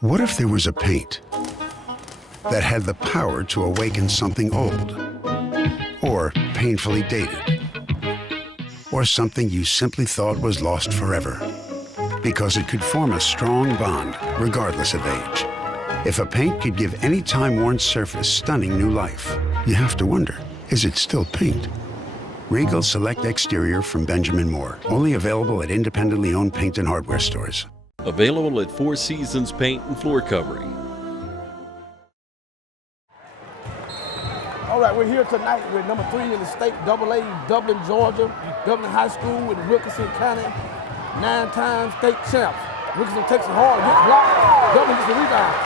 What if there was a paint that had the power to awaken something old, or painfully dated, or something you simply thought was lost forever, because it could form a strong bond regardless of age? If a paint could give any time-worn surface stunning new life, you have to wonder, is it still paint? Regal Select Exterior from Benjamin Moore, only available at independently owned paint and hardware stores. Available at Four Seasons Paint and Floor Covering. All right, we're here tonight with number 3 in the state, AA, Dublin, Georgia. Dublin High School with Wilkinson County, 9-time state champs. Wilkinson takes it hard, gets blocked. Dublin gets the rebound.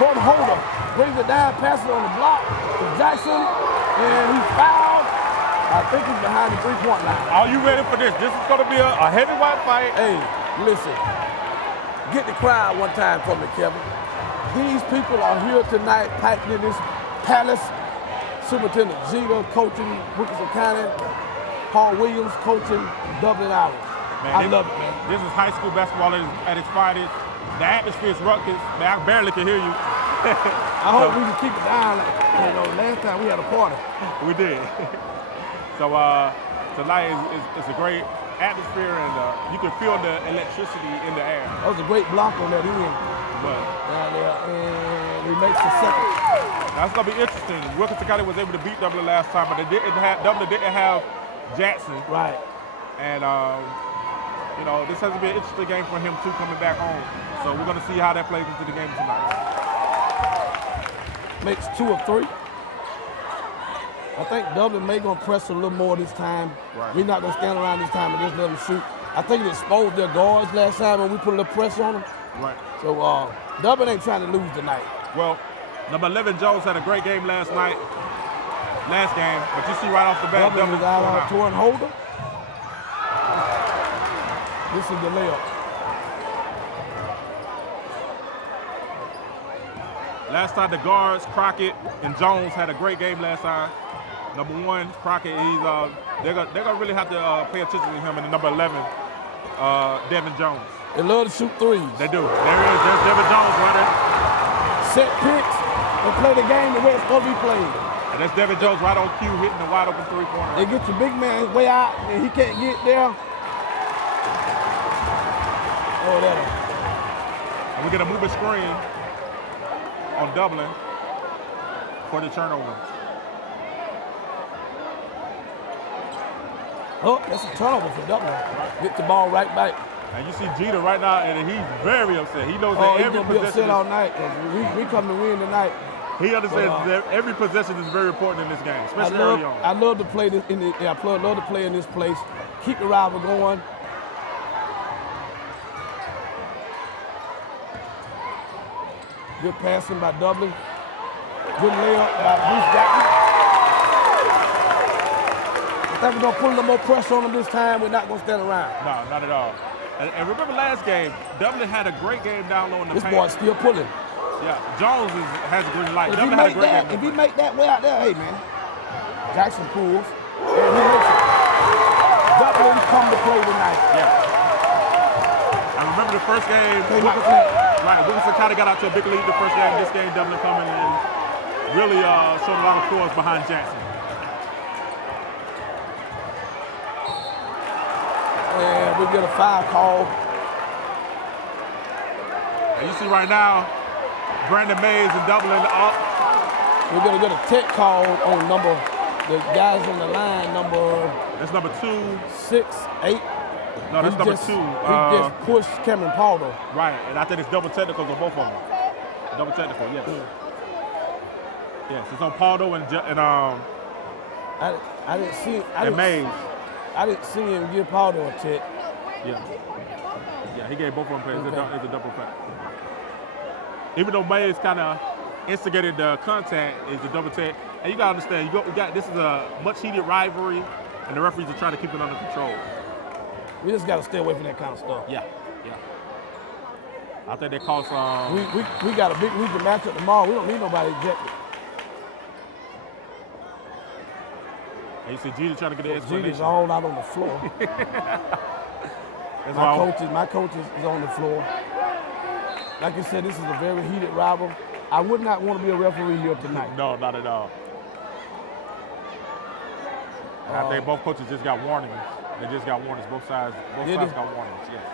Court holder brings it down, passes on the block to Jackson, and he's fouled. I think he's behind the 3-point line. Are you ready for this? This is going to be a heavyweight fight. Hey, listen. Get the crowd one time for me, Kevin. These people are here tonight packed in this palace. Superintendent Jeter coaching Wilkinson County. Paul Williams coaching Dublin Island. I love it, man. This is high school basketball at its finest. The atmosphere is ruckus. Man, I barely can hear you. I hope we can keep it down. Last time we had a party. We did. So tonight is a great atmosphere, and you can feel the electricity in the air. That was a great block on that end. But down there, and he makes the second. That's gonna be interesting. Wilkinson County was able to beat Dublin last time, but Dublin didn't have Jackson. Right. And this has to be an interesting game for him too, coming back home. So we're gonna see how that plays into the game tonight. Makes 2 of 3. I think Dublin may gonna press a little more this time. Right. We're not gonna stand around this time and just let them shoot. I think it exposed their guards last time when we put a little pressure on them. Right. So Dublin ain't trying to lose tonight. Well, number 11 Jones had a great game last game, but you see right off the bat, Dublin is out on Torn Holder. This is the layup. Last time the guards, Crockett and Jones, had a great game last time. Number 1, Crockett, they're gonna really have to pay attention to him. And the number 11, Devin Jones. They love to shoot threes. They do. There's Devin Jones right there. Set picks and play the game the way it's supposed to be played. And that's Devin Jones right on cue, hitting the wide open 3-pointer. They get your big man way out and he can't get there. Oh, that. And we get a moving screen on Dublin for the turnover. Oh, that's a turnover for Dublin. Get the ball right back. And you see Jeter right now, and he's very upset. He knows that every possession upset all night because we come to win tonight. He understands that every possession is very important in this game, especially early on. I love to play this love to play in this place. Keep the rival going. Good passing by Dublin. Good layup by Bruce Jackson. I think we're going to put a little more pressure on them this time. We're not going to stand around. No, not at all. And remember last game, Dublin had a great game down low in the paint. This boy's still pulling. Yeah, Jones has a green light. If he make that way out there, hey, man. Jackson pulls, and he makes it. Dublin come to play tonight. Yeah. I remember the first game. Wilkinson kind of got out to a big lead the first game. This game, Dublin coming and really showed a lot of force behind Jackson. And we get a foul call. And you see right now, Brandon Mays and Dublin up. We're going to get a tech call on the guys on the line, That's number 2. 6, 8. No, that's number 2. He just pushed Cameron Powder. Right, and I think it's double technicals on both of them. Double technical, yes. Yes, it's on Pardo and I didn't see it. And Mays. I didn't see him give Powder a tech. Yeah, he gave both of them plays. Okay. It's a double play. Even though Mays kind of instigated the contact, it's a double tech. And you got to understand, this is a much heated rivalry, and the referees are trying to keep it under control. We just got to stay away from that kind of stuff. Yeah. I think they call some. We got a big week to match up tomorrow. We don't need nobody ejected. And you see Jeter trying to get the explanation. Jeter's all out on the floor. My coach is on the floor. Like you said, this is a very heated rival. I would not want to be a referee here tonight. No, not at all. I think both coaches just got warnings. They just got warnings. Both sides got warnings, yes.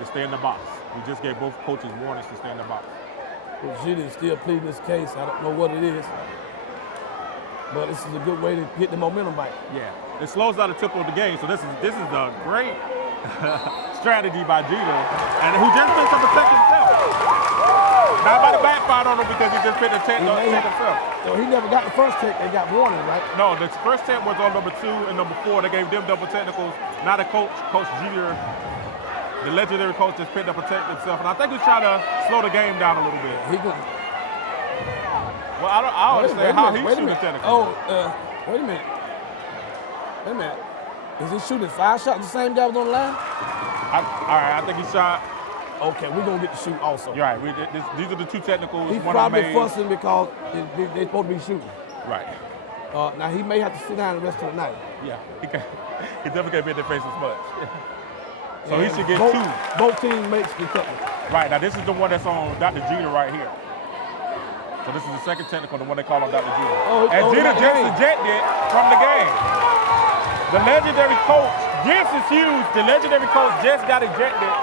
To stay in the box. We just gave both coaches warnings to stay in the box. Well, Gita is still pleading this case. I don't know what it is. But this is a good way to get the momentum back. Yeah, it slows down the tempo of the game. So this is a great strategy by Gita, and who just picked up a tech himself. Not by the backfire on him because he just picked a tech himself. So he never got the first tech. They got warning, right? No, the first tech was on number 2 and number 4. They gave them double technicals. Now the Coach Gita, the legendary coach, just picked up a tech himself, and I think he's trying to slow the game down a little bit. Well, I don't understand how he's shooting technical. Wait a minute. Is he shooting 5 shots? The same guy was on the line? All right, I think he shot. Okay, we're going to get the shoot also. You're right. These are the 2 technicals. He's probably fussing because they're supposed to be shooting. Right. Now, he may have to sit down the rest of the night. Yeah, he definitely can't be in their face as much. So he should get 2. Both teams makes the technical. Right, now this is the one that's on Dr. Jeter right here. So this is the second technical, the one they call on Dr. Jeter. And Jeter just ejected from the game. The legendary coach, this is huge. The legendary coach just got ejected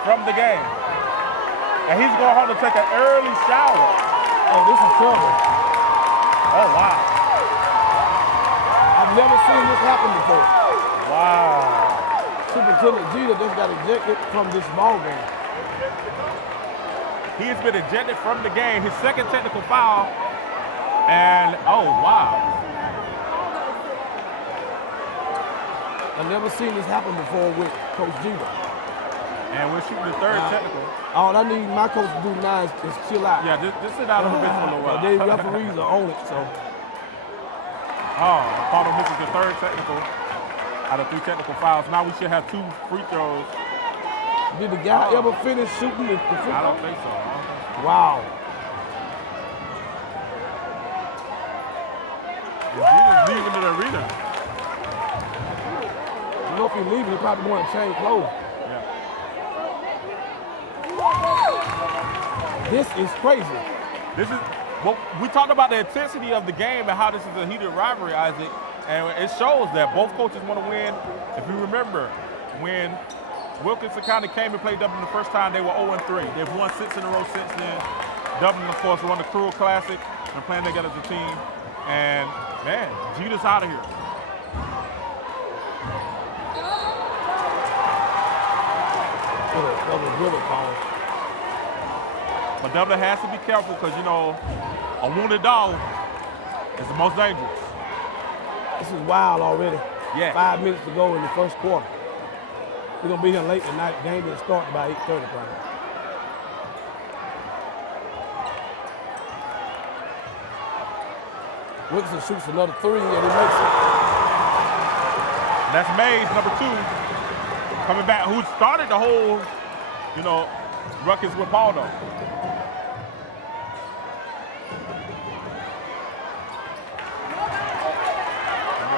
from the game. And he's going home to take an early shower. Oh, this is trouble. Oh, wow. I've never seen this happen before. Wow. Superintendent Jeter just got ejected from this ball game. He has been ejected from the game, his second technical foul. And, oh, wow. I've never seen this happen before with Coach Jeter. And we're shooting the third technical. All I need my coach to do now is chill out. Yeah, just sit down a little bit for a little while. They referees are on it, so. Oh, Apollo misses the third technical out of 3 technical fouls. Now we should have 2 free throws. Did the guy ever finish shooting the free throw? I don't think so. Wow. He's leaving the arena. You know if he's leaving, he probably want to change clothes. Yeah. This is crazy. This is, well, we talked about the intensity of the game and how this is a heated rivalry, Isaac. And it shows that both coaches want to win. If you remember, when Wilkinson County came and played Dublin the first time, they were 0-3. They've won 6 in a row since then. Dublin, of course, won the Cruel Classic. They're playing together as a team. And, man, Jeter's out of here. That was really called. But Dublin has to be careful because, you know, a wounded dog is the most dangerous. This is wild already. Yeah. 5 minutes to go in the first quarter. We're going to be here late tonight. Game didn't start by 8:30 probably. Wilson shoots another 3 and he makes it. That's Mays, number 2, coming back, who started the whole, you know, ruckus with Paldo.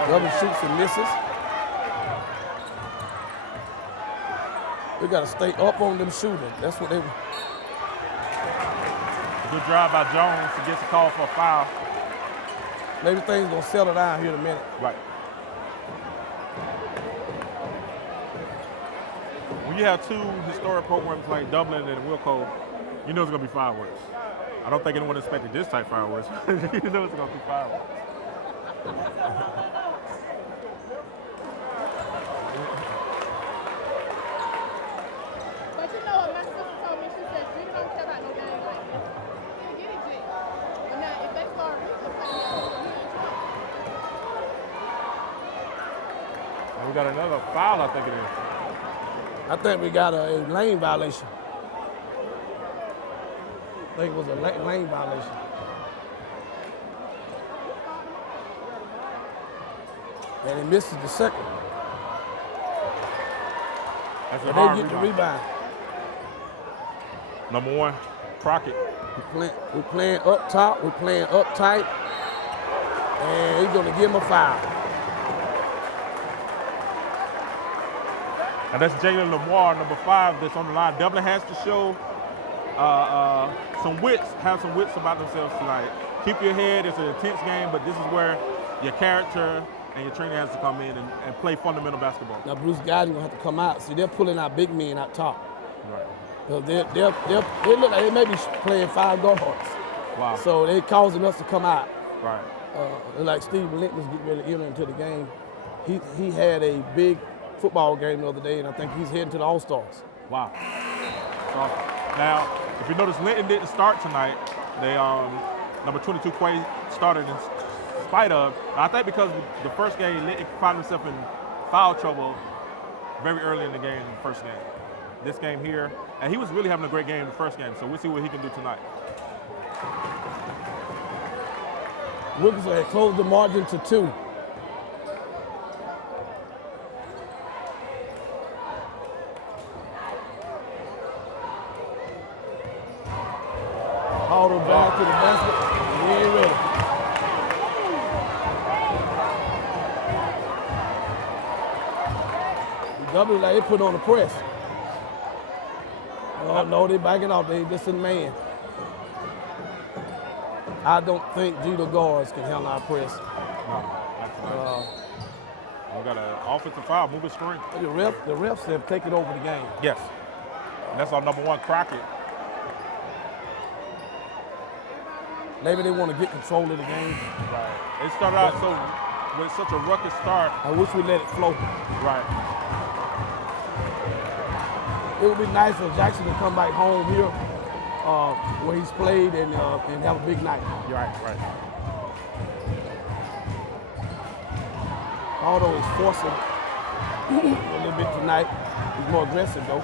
Dublin shoots and misses. We got to stay up on them shooting. That's what they. Good drive by Jones to get the call for a foul. Maybe things gonna settle down here in a minute. Right. When you have 2 historic programs like Dublin and Wilco, you know it's gonna be fireworks. I don't think anyone expected this type fireworks. You know it's gonna be fireworks. But you know what my sister told me? She said, "You don't care about no game like this. You get it, Jay. But now, if they start replaying, you're in trouble." And we got another foul, I think it is. I think we got a lane violation. I think it was a lane violation. And he misses the second. That's a But hard they get the rebound. rebound. Number 1, Crockett. We're playing up top, we're playing up tight, and he's gonna give him a foul. And that's Jalen Lamar, number 5, that's on the line. Dublin has to show have some wits about themselves tonight. Keep your head. It's an intense game, but this is where your character and your training has to come in and play fundamental basketball. Now Bruce Guyton gonna have to come out. See, they're pulling our big men out top. Right. So they look like they may be playing 5 guards. Wow. So they causing us to come out. Right. Like Steve Lent was getting ready to enter into the game. He had a big football game the other day, and I think he's heading to the All-Stars. Wow. So, now, if you notice, Linton didn't start tonight. They number 22 Quay started in spite of. I think because the first game, Linton found himself in foul trouble very early in the game, in the first game. This game here, and he was really having a great game in the first game, so we'll see what he can do tonight. Wilco had closed the margin to 2. Auto drive to the basket. He ain't ready. The W like they put on the press. Oh no, they backing off. They just in man. I don't think Jeter guards can handle our press. No, we got an offensive foul, moving screen. The refs have taken over the game. Yes, and that's our number 1 Crockett. Maybe they want to get control of the game. Right. It started out with such a ruckus start. I wish we let it flow. Right. It would be nice for Jackson to come back home here where he's played and have a big night. Right. Aldo is forcing a little bit tonight. He's more aggressive though.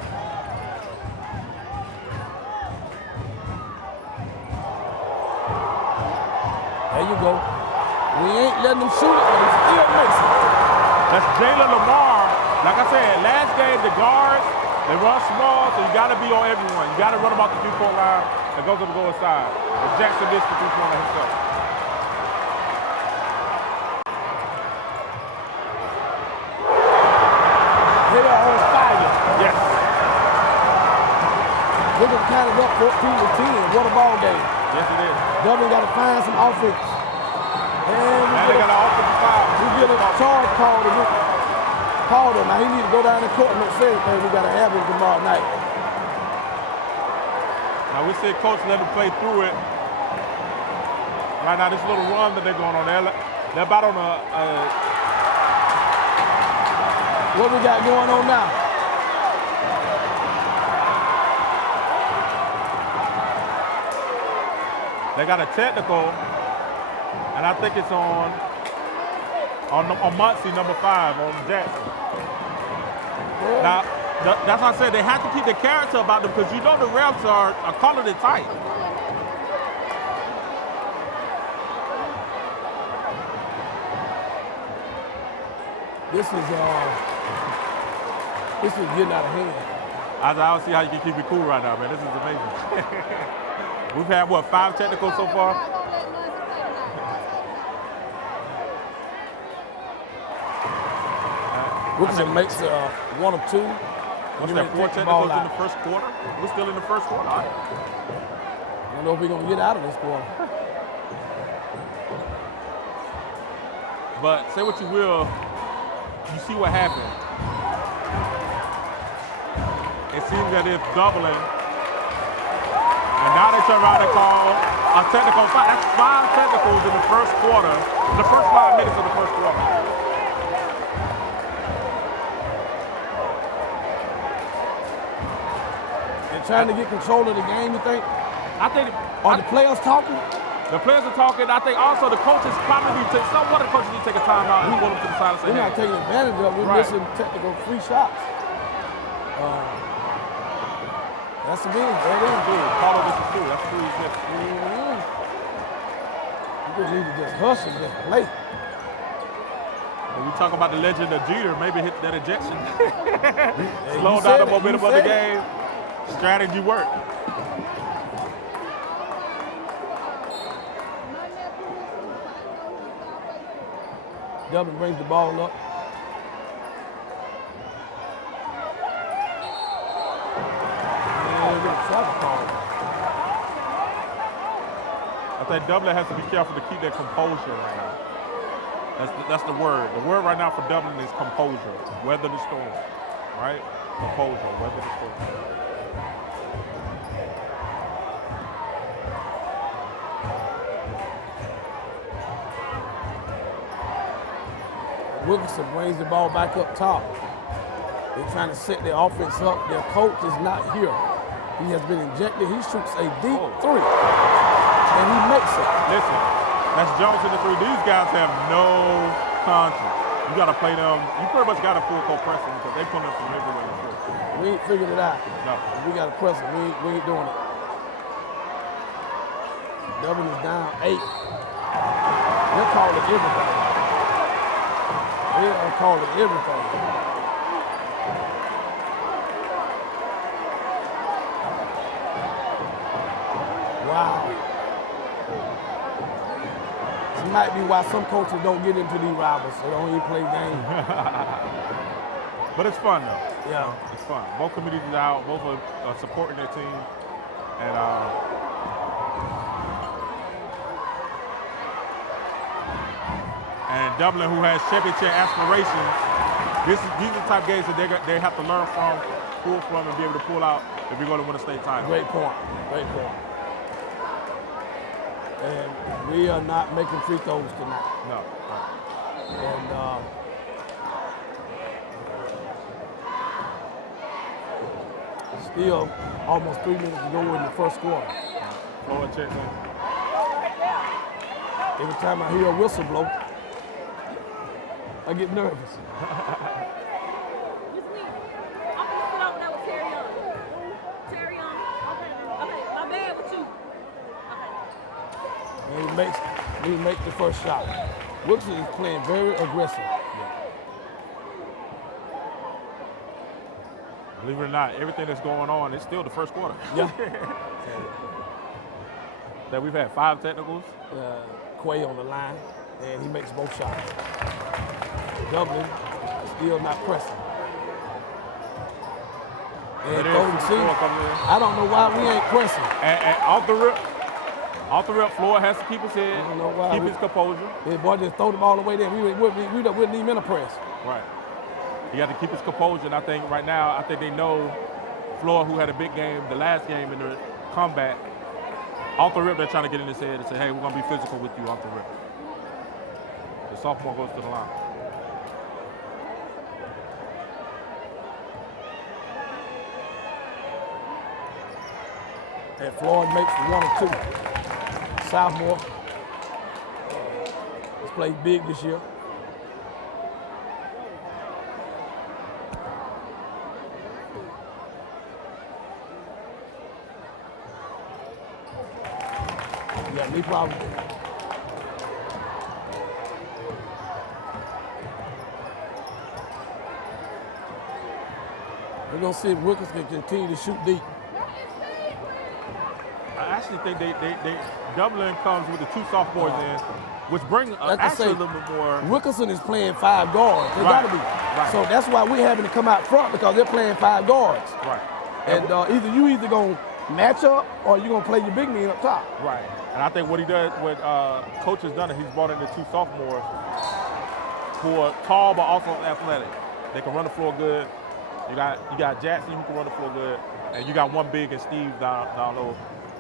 There you go. We ain't letting him shoot it, but he still makes it. That's Jalen Lamar. Like I said, last game, the guards, they run small, so you got to be on everyone. You got to run them off the 3-point line and go to the goal side. And Jackson missed the 3-pointer himself. They are on fire. Yes. Look at the count it up 14-10. What a ball game. Yes, it is. Dublin got to find some offense. And they got an offensive foul. We get a charge called him. Now he need to go down the court and say anything. We got to have him tomorrow night. Now we see coach let him play through it. Right now, this little run that they're going on, they're about on What we got going on now? They got a technical, and I think it's on Muncie, number 5, on Jackson. Now, that's why I said they have to keep the character about them because you know the refs are calling it tight. This is getting out of hand. I don't see how you can keep it cool right now, man. This is amazing. We've had, 5 technicals so far? Wilson makes 1 or 2. What's that, 4 technicals in the first quarter? We're still in the first quarter. I don't know if we're going to get out of this quarter. But say what you will, you see what happened. It seems that it's Dublin. And now they turn around and call a technical foul. That's 5 technicals in the first quarter, in the first 5 minutes of the first quarter. They're trying to get control of the game, you think? I think. Are the players talking? The players are talking. I think also the coaches probably need to take, some of the coaches need to take a timeout and pull them to the side and say, We're not taking advantage of it. We're missing technical free shots. That's the game. There it is. Paulo, this is 2. That's 3 minutes. You just need to just hustle and just play. When we talk about the legend of Jeter, maybe hit that ejection. Slow down the momentum of the game. Strategy work. Dublin brings the ball up. And we get a travel call. I think Dublin has to be careful to keep their composure right now. That's the word. The word right now for Dublin is composure. Weather the storm, right? Composure, weather the storm. Wilkerson brings the ball back up top. They're trying to set their offense up. Their coach is not here. He has been injected. He shoots a deep three, and he makes it. Listen, that's Jones in the three. These guys have no conscience. You got to play them. You pretty much got to full court press them because they put them from everywhere. We ain't figured it out. No. We got to press them. We ain't doing it. Dublin is down 8. They're calling everything. They are calling everything. Wow. This might be why some coaches don't get into these rivals. They don't even play games. But it's fun, though. Yeah. It's fun. Both communities out. Both are supporting their team. And Dublin, who has championship aspirations, these are the type of games that they have to learn from, pull from, and be able to pull out if you're going to win a state title. Great point. Great point. And we are not making free throws tonight. No. And still almost 3 minutes to go in the first quarter. Floyd checks in. Every time I hear a whistle blow, I get nervous. Miss Lee, I'm gonna sit over there with Terry Young. Terry Young. Okay, my bad with you. Okay. And he makes the first shot. Wilson is playing very aggressive. Believe it or not, everything that's going on, it's still the first quarter. Yeah. That we've had 5 technicals. Quay on the line, and he makes both shots. Dublin still not pressing. And I don't know why we ain't pressing. And off the rip, Floyd has to keep his head, keep his composure. The boy just throw the ball away there. We wouldn't even in a press. Right. He got to keep his composure, and I think right now, they know Floyd, who had a big game, the last game in the comeback, off the rip, they're trying to get in his head and say, hey, we're going to be physical with you off the rip. The sophomore goes to the line. And Floyd makes the 1 or 2. Sophomore has played big this year. Yeah, knee problem. We're going to see if Wilkins can continue to shoot deep. I actually think Dublin comes with the 2 sophomores in, which brings actually a little bit more. Wilkinson is playing 5 guards. They got to be. Right. So that's why we're having to come out front because they're playing 5 guards. Right. And either going to match up or you're going to play your big man up top. Right. And I think what he does, what Coach has done, is he's brought in the 2 sophomores who are tall but also athletic. They can run the floor good. You got Jackson who can run the floor good, and you got one big and Steve down low,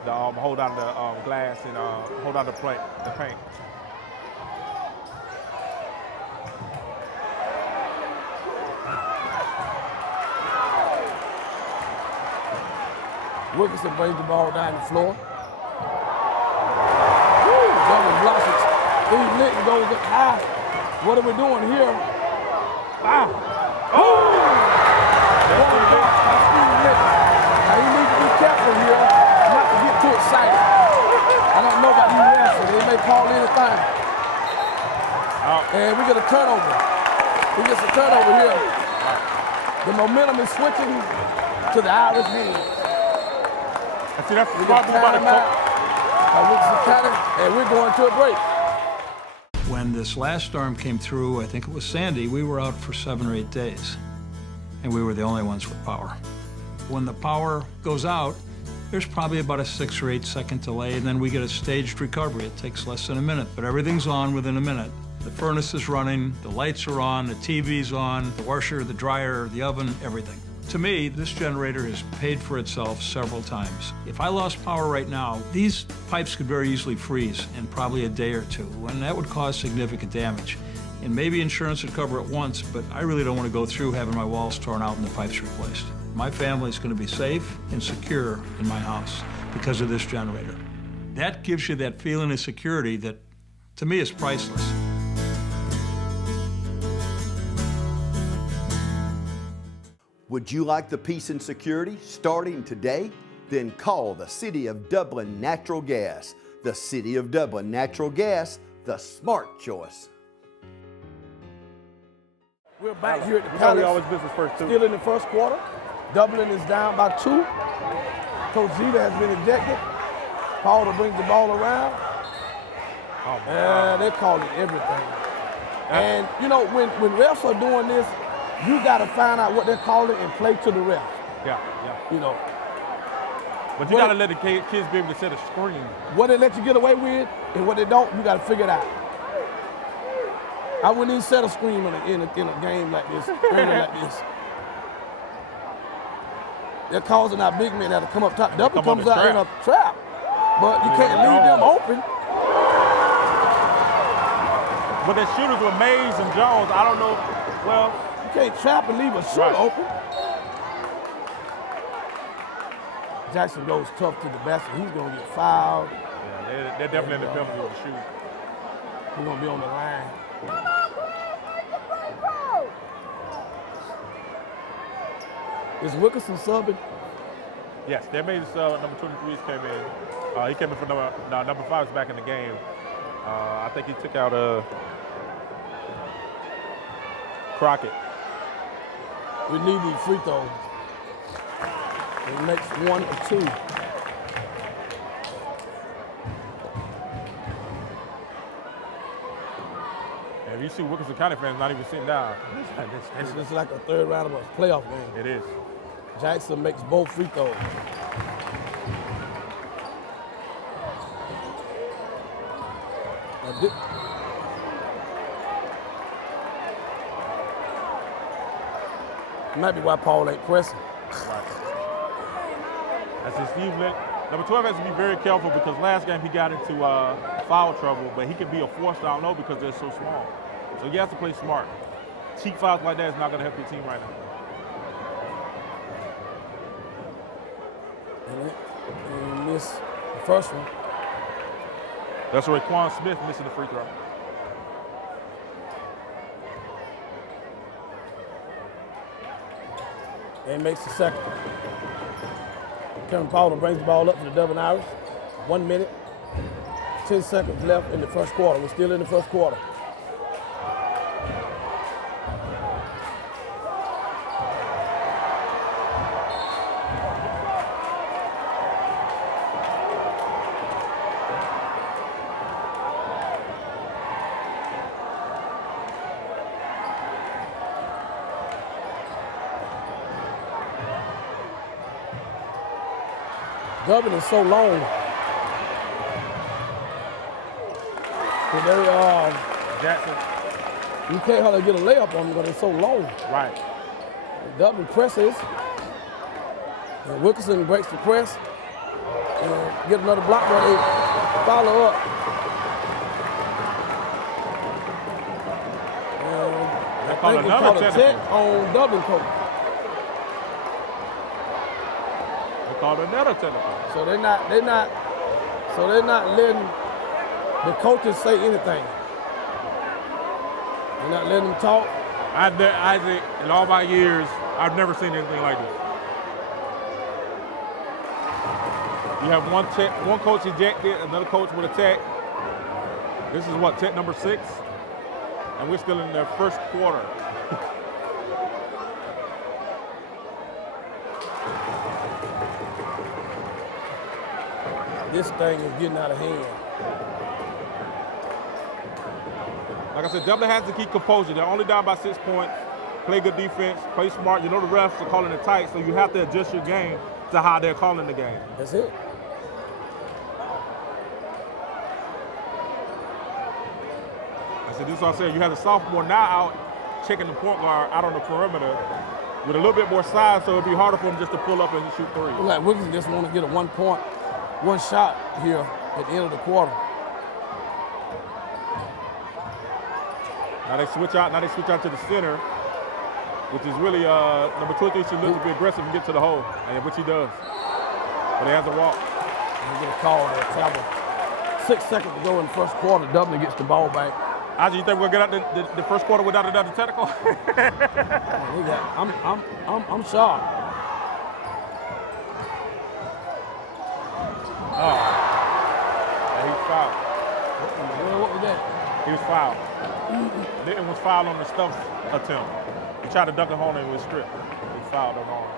hold down the glass and hold down the paint. Wilkinson brings the ball down the floor. Dublin blocks it. Steve Litton goes up high. What are we doing here? Wow. Oh! Now he needs to be careful here not to get too excited. I don't know about these refs. They may call anything. And we get a turnover. He gets a turnover here. The momentum is switching to the Irish hands. I see that's We got timeout. And we're going to a break. When this last storm came through, I think it was Sandy, we were out for 7 or 8 days. And we were the only ones with power. When the power goes out, there's probably about a 6 or 8 second delay, and then we get a staged recovery. It takes less than a minute, but everything's on within a minute. The furnace is running, the lights are on, the TV's on, the washer, the dryer, the oven, everything. To me, this generator has paid for itself several times. If I lost power right now, these pipes could very easily freeze in probably a day or two, and that would cause significant damage. And maybe insurance would cover it once, but I really don't want to go through having my walls torn out and the pipes replaced. My family is going to be safe and secure in my house because of this generator. That gives you that feeling of security that, to me, is priceless. Would you like the peace and security starting today? Then call the City of Dublin Natural Gas. The City of Dublin Natural Gas, the smart choice. We're back here at the Probably Palace, always business first, too. still in the first quarter. Dublin is down by 2. Coach Zeta has been ejected. Paul brings the ball around. They're calling everything. And, you know, when refs are doing this, you got to find out what they're calling and play to the refs. Yeah. You know. But you got to let the kids be able to set a screen. What they let you get away with and what they don't, you got to figure it out. I wouldn't even set a screen in a game like this, like this. They're causing our big men to come up top. Dublin comes out in a trap, but you can't leave them open. But the shooters were Mays and Jones. I don't know. Well, You can't trap and leave a shooter open. Jackson goes tough to the basket. He's going to get fouled. Yeah, they're definitely in the penalty with the shoot. We're going to be on the line. Is Wilkerson subbing? Yes, they made the sub. Number 23 came in. He came in for number 5 is back in the game. I think he took out Crockett. We need these free throws. It makes 1 or 2. And if you see Wilkerson County fans not even sitting down, It's just like a third round of a playoff game. it is. Jackson makes both free throws. Might be why Paul ain't pressing. That's his Steve Lick. Number 12 has to be very careful because last game he got into foul trouble, but he can be a force down low because they're so small. So you have to play smart. Cheap fouls like that is not going to help your team right now. And he missed the first one. That's Raekwon Smith missing the free throw. And makes the second. Kevin Powell brings the ball up to the Dublin Irish. 1 minute, 10 seconds left in the first quarter. We're still in the first quarter. Dublin is so long. Jackson. You can't hardly get a layup on them because they're so long. Right. Dublin presses. And Wilkerson breaks the press. And get another block where they follow up. And I think they called a tech on Dublin coach. Called another technical. So they're not letting the coaches say anything. They're not letting them talk. Isaac, in all my years, I've never seen anything like this. You have one coach ejected, another coach with a tech. This is what, tech number 6? And we're still in the first quarter. This thing is getting out of hand. Like I said, Dublin has to keep composure. They're only down by 6 points. Play good defense, play smart. You know the refs are calling it tight, so you have to adjust your game to how they're calling the game. That's it. I said, this is what I said. You have the sophomore now out checking the point guard out on the perimeter with a little bit more size, so it'd be harder for him just to pull up and shoot three. Look like Wilkinson just want to get a 1 point, 1 shot here at the end of the quarter. Now they switch out. Now they switch out to the center, which is really number 23 should look to be aggressive and get to the hole, and which he does. But he has a walk. They get a call there. Travel. 6 seconds to go in the first quarter. Dublin gets the ball back. Ozzy, you think we're gonna get out the first quarter without another technical? I'm shocked. Oh, yeah, he's fouled. What was that? He was fouled. Litton was fouled on the stuff attempt. He tried to dunk it home and he was stripped. He fouled on arm.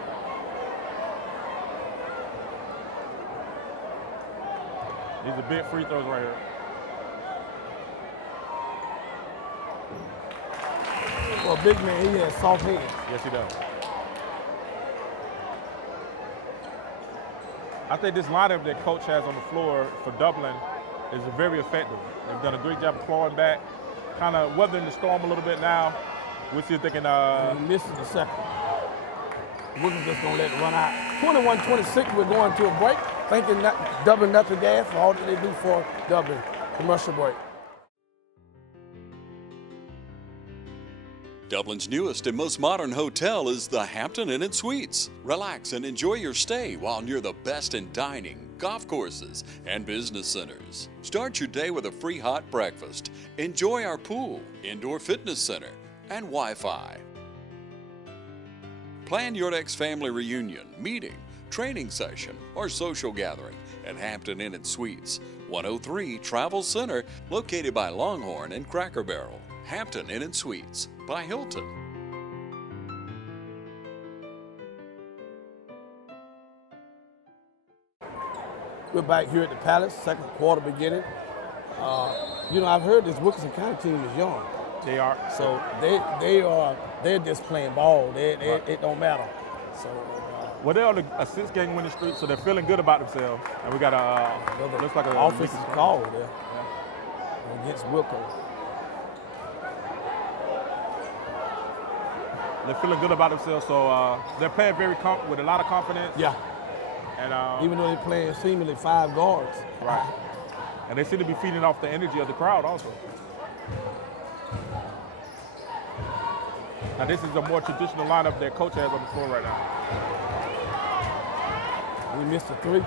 These are big free throws right here. Well, big man, he has soft hands. Yes, he does. I think this lineup that coach has on the floor for Dublin is very effective. They've done a great job of clawing back, kind of weathering the storm a little bit now. We'll see if they can. He misses the second. Wilkins just gonna let it run out. 21-26, we're going to a break. Thanking Dublin Natural Gas for all that they do for Dublin. Commercial break. Dublin's newest and most modern hotel is the Hampton Inn and Suites. Relax and enjoy your stay while near the best in dining, golf courses, and business centers. Start your day with a free hot breakfast. Enjoy our pool, indoor fitness center, and Wi-Fi. Plan your next family reunion, meeting, training session, or social gathering at Hampton Inn and Suites, 103 Travel Center, located by Longhorn and Cracker Barrel. Hampton Inn and Suites by Hilton. We're back here at the Palace, second quarter beginning. I've heard this Wilkinson County team is young. They are. So they're just playing ball. It don't matter. So Well, they're on a 6-game winning streak, so they're feeling good about themselves. And we got looks like an offensive call there against Wilco. They're feeling good about themselves, so they're playing with a lot of confidence. Yeah. And even though they're playing seemingly 5 guards. Right. And they seem to be feeding off the energy of the crowd also. Now this is a more traditional lineup that coach has on the floor right now. We missed a 3.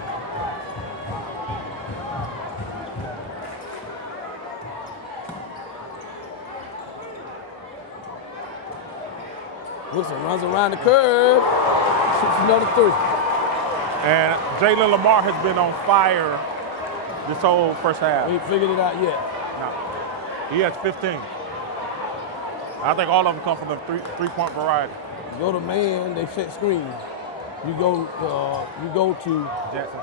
Wilson runs around the curve, shoots another 3. And Jalen Lamar has been on fire this whole first half. He ain't figured it out yet. No. He has 15. I think all of them come from the three-point variety. You go to man, they set screen. You go to Jackson.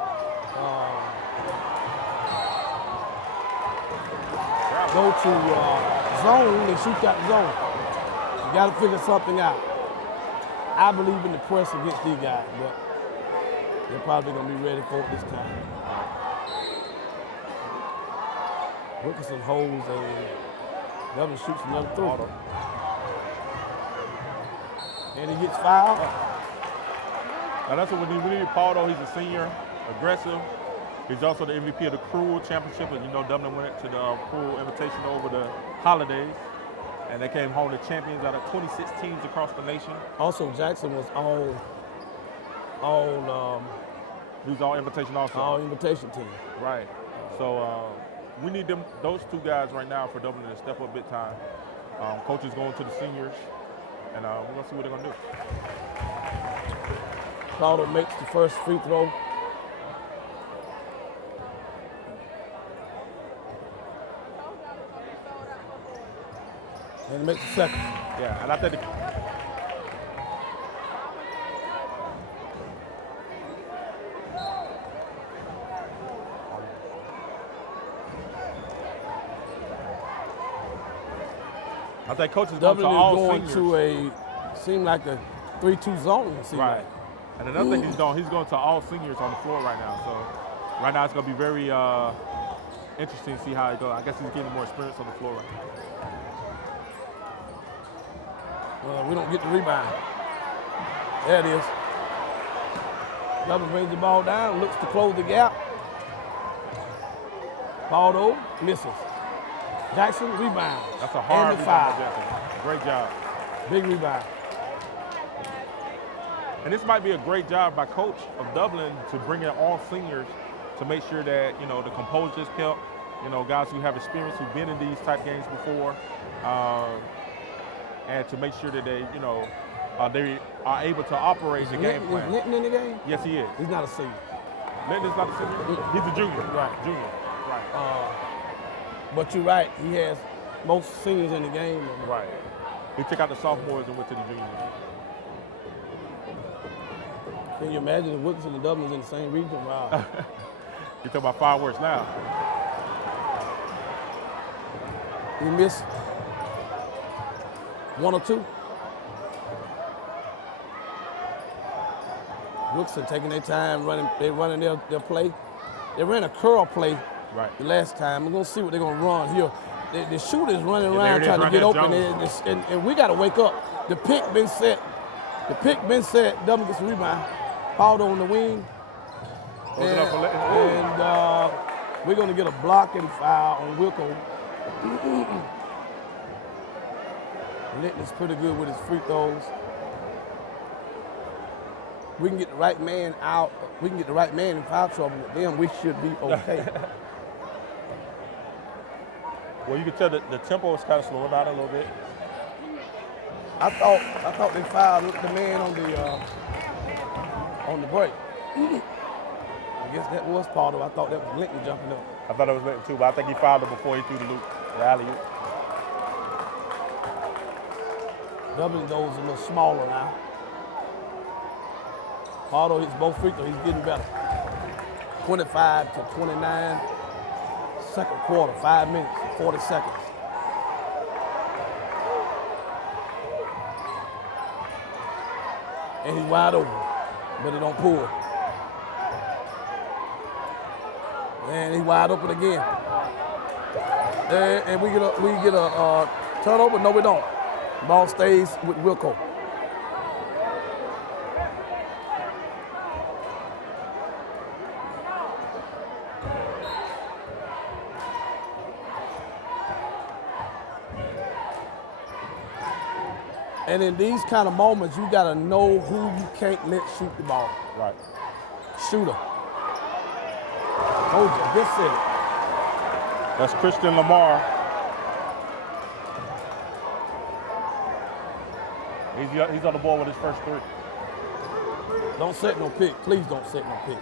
Go to zone, they shoot out the zone. You got to figure something out. I believe in the press against these guys, but they're probably going to be ready for it this time. Wilkinson holds a Dublin shoots another 3. And he gets fouled. Now that's what we need. Paul, though, he's a senior, aggressive. He's also the MVP of the Cruel Championship. As you know, Dublin went to the Cruel Invitation over the holidays. And they came home the champions out of 26 teams across the nation. Also, Jackson was he was all invitation also. All invitation team. Right. So we need those 2 guys right now for Dublin to step up big time. Coach is going to the seniors, and we're going to see what they're going to do. Crowder makes the first free throw. And he makes the second. Yeah, and I think coach is going to all going seniors. to seem like a 3-2 zone. Right. And another thing he's going to all seniors on the floor right now. So right now it's going to be very interesting to see how it goes. I guess he's getting more experience on the floor right now. Well, we don't get the rebound. There it is. Dublin brings the ball down, looks to close the gap. Ball over, misses. Jackson, rebound. That's a hard and the rebound foul. by Jackson. Great job. Big rebound. And this might be a great job by Coach of Dublin to bring in all seniors to make sure that, you know, the composure is kept, you know, guys who have experience, who've been in these type games before, and to make sure that they, you know, they are able to operate the game plan. Is Linton in the game? Yes, he is. He's not a senior. Linton is not a senior? He's a junior. Right. Junior. Right. But you're right, he has most seniors in the game. Right. He took out the sophomores and went to the juniors. Can you imagine if Wilson and Dublin was in the same region? Wow. You're talking about fireworks now. He missed one or two. Wilson taking their time running. They're running their play. They ran a curl play the last time. We're gonna see what they're gonna run here. The shooter's running around trying to get open, and we got to wake up. The pick been set. Dublin gets a rebound. Fouled on the wing. And we're going to get a blocking foul on Wilco. Linton's pretty good with his free throws. We can get the right man out. We can get the right man in foul trouble with them. We should be okay. Well, you can tell that the tempo is kind of slowing down a little bit. I thought they fouled the man on the break. I guess that was part of it. I thought that was Linton jumping up. I thought it was Linton too, but I think he fouled him before he threw the alley-oop. Dublin goes a little smaller now. Pardo hits both free throws, he's getting better. 25-29. Second quarter, 5 minutes, 40 seconds. And he's wide open, but it don't pull. And he's wide open again. And we get a turnover. No, we don't. Ball stays with Wilco. And in these kind of moments, you gotta know who you can't let shoot the ball. Right. Shooter. Told you, just said it. That's Christian Lamar. He's on the ball with his first three. Don't set no pick. Please don't set no pick.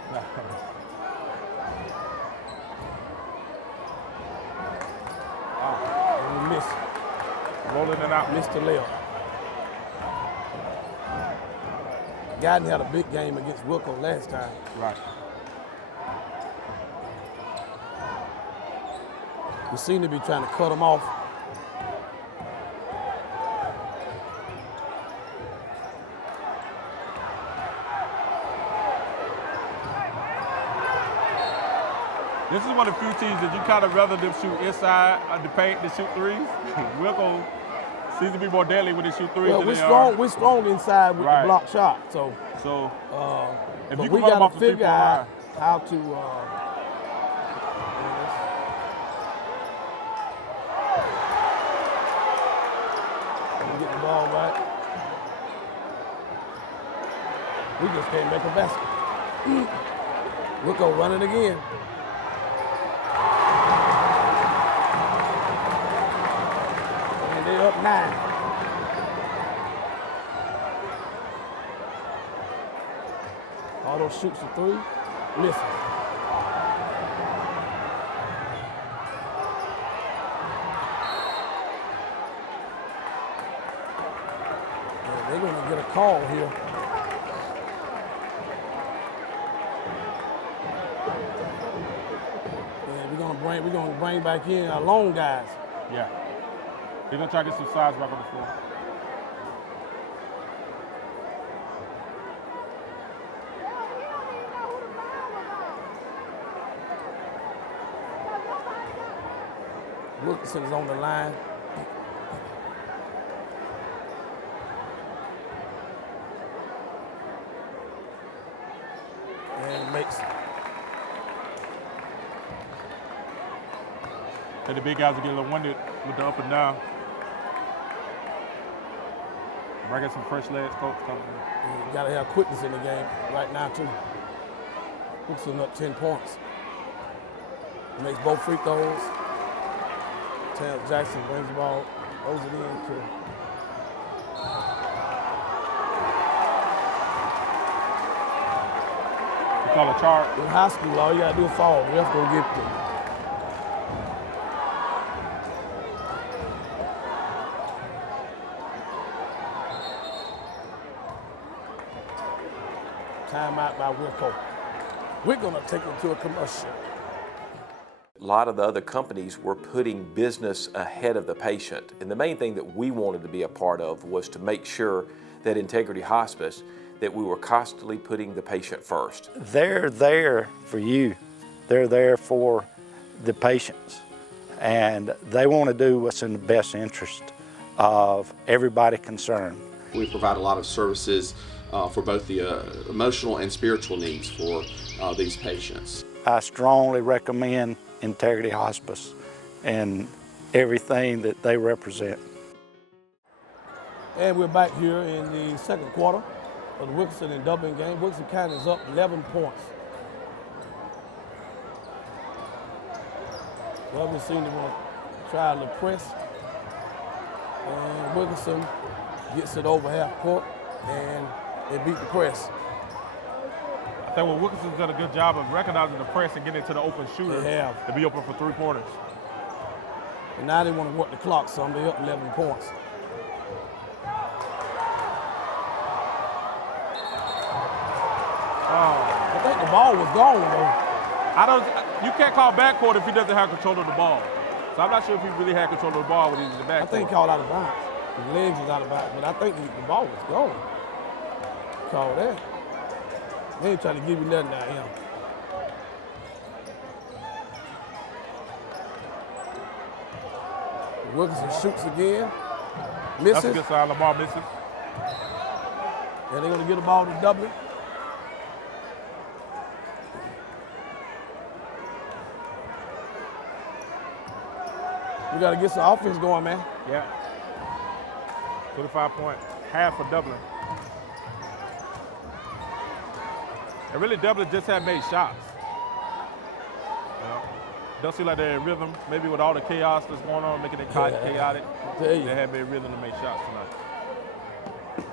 And we miss. Rolling it out. Missed the layup. Guyden had a big game against Wilco last time. Right. We seem to be trying to cut him off. This is one of the few teams that you kind of rather them shoot inside the paint than shoot threes. Wilco seems to be more deadly when they shoot threes. Well, than we're strong inside with the block shot. So if but you we come got off to the figure out how to. Get the ball right. We just can't make a basket. We'll go run it again. And they're up 9. Auto shoots a three, misses. They're going to get a call here. And we're going to bring back in our lone guys. Yeah. They're going to try to get some size back on the floor. Wilkerson is on the line. And makes it. And the big guys are getting a little winded with the up and down. Bring in some fresh legs, coach. You gotta have quickness in the game right now too. Wilkerson up 10 points. Makes both free throws. Terrence Jackson brings the ball, throws it in to you call a charge. in high school, all you gotta do is fall. The ref gonna give it to you. Timeout by Wilco. We're gonna take it to a commercial. A lot of the other companies were putting business ahead of the patient. And the main thing that we wanted to be a part of was to make sure that Integrity Hospice, that we were constantly putting the patient first. They're there for you. They're there for the patients. And they want to do what's in the best interest of everybody concerned. We provide a lot of services for both the emotional and spiritual needs for these patients. I strongly recommend Integrity Hospice and everything that they represent. And we're back here in the second quarter of the Wilkerson and Dublin game. Wilkerson County is up 11 points. Dublin seemed to want to try to press. And Wilkerson gets it over half court and they beat the press. I think Wilkerson's done a good job of recognizing the press and getting it to the open shooter. They have. To be open for three-pointers. And now they want to work the clock some. They're up 11 points. I think the ball was gone though. You can't call backcourt if he doesn't have control of the ball. So I'm not sure if he really had control of the ball when he was in the backcourt. I think he called out of bounds. His legs was out of bounds, but I think the ball was gone. Call that. They ain't trying to give you nothing out here. Wilkerson shoots again. Misses. That's a good sign. Lamar misses. And they're going to get the ball to Dublin. We got to get some offense going, man. Yeah. 25-point half for Dublin. And really, Dublin just haven't made shots. Don't seem like they're in rhythm. Maybe with all the chaos that's going on, making it chaotic, they haven't been in rhythm to make shots tonight.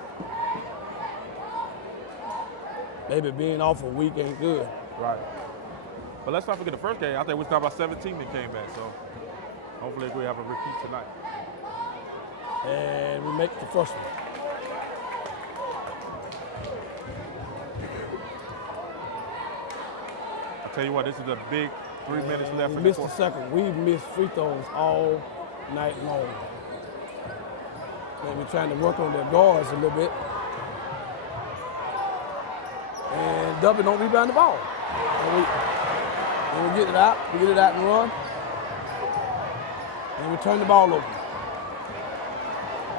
Maybe being off a week ain't good. Right. But let's not forget the first game. I think we talked about 17 that came back, so hopefully we have a repeat tonight. And we make the first one. I tell you what, this is a big 3 minutes left. We missed the second. We missed free throws all night long. And we're trying to work on their guards a little bit. And Dublin don't rebound the ball. And we get it out. We get it out and run. And we turn the ball over.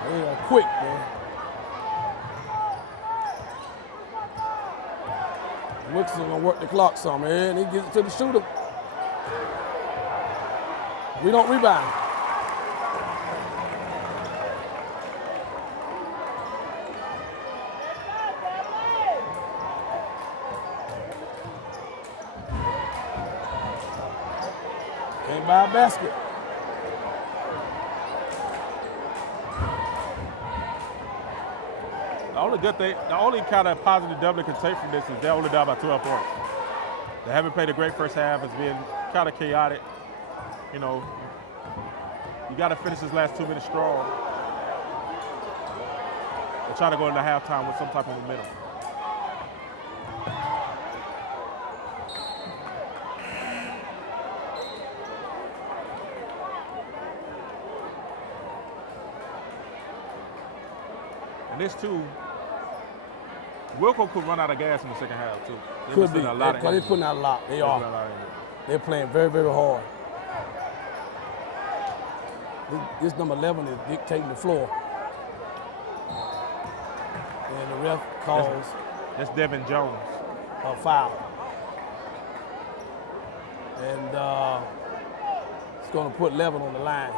They are quick, man. Wilkerson gonna work the clock some, man. He gets it to the shooter. We don't rebound. Came by a basket. The only kind of positive Dublin can take from this is they're only down by 12 points. They haven't played a great first half. It's been kind of chaotic. You know, you got to finish this last 2 minutes strong. They're trying to go into halftime with some type of momentum. And this too, Wilco could run out of gas in the second half too. Could be. They're putting out a lot. They are. They're playing very, very hard. This number 11 is dictating the floor. And the ref calls That's Devin Jones. a foul. And it's going to put 11 on the line.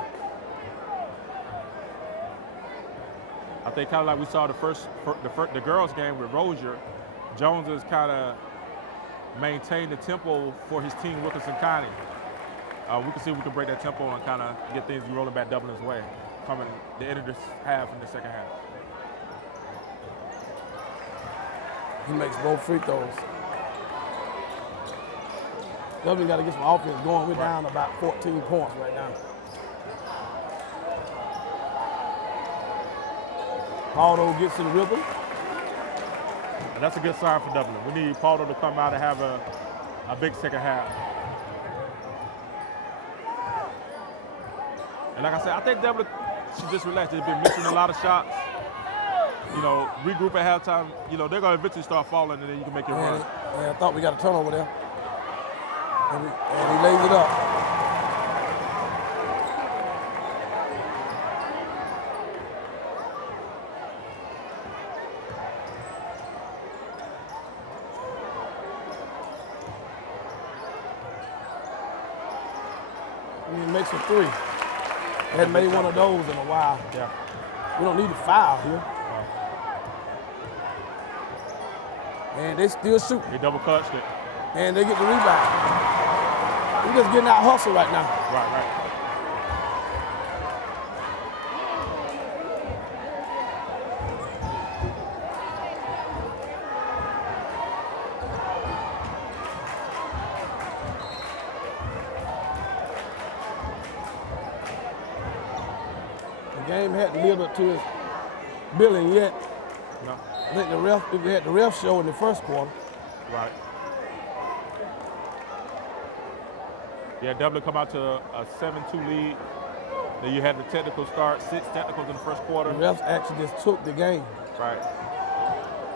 I think kind of like we saw the girls' game with Rozier, Jones has kind of maintained the tempo for his team, Wilkinson County. We can see if we can break that tempo and kind of get things rolling back Dublin's way, coming the end of this half and the second half. He makes both free throws. Dublin got to get some offense going. We're down about 14 points right now. Pardo gets in the rhythm. And that's a good sign for Dublin. We need Pardo to come out and have a big second half. And like I said, I think Dublin should just relax. They've been missing a lot of shots. You know, regroup at halftime. You know, they're going to eventually start falling, and then you can make it run. Yeah, I thought we got a turnover there. And he lays it up. And he makes a three. Hadn't made one of those in a while. Yeah. We don't need a foul here. And they still shoot. They double clutched it. And they get the rebound. We're just getting out hustle right now. Right. The game hadn't lived up to its billing yet. No. I think we had the ref show in the first quarter. Right. Yeah, Dublin come out to a 7-2 lead. Then you had the technical start, 6 technicals in the first quarter. The refs actually just took the game. Right.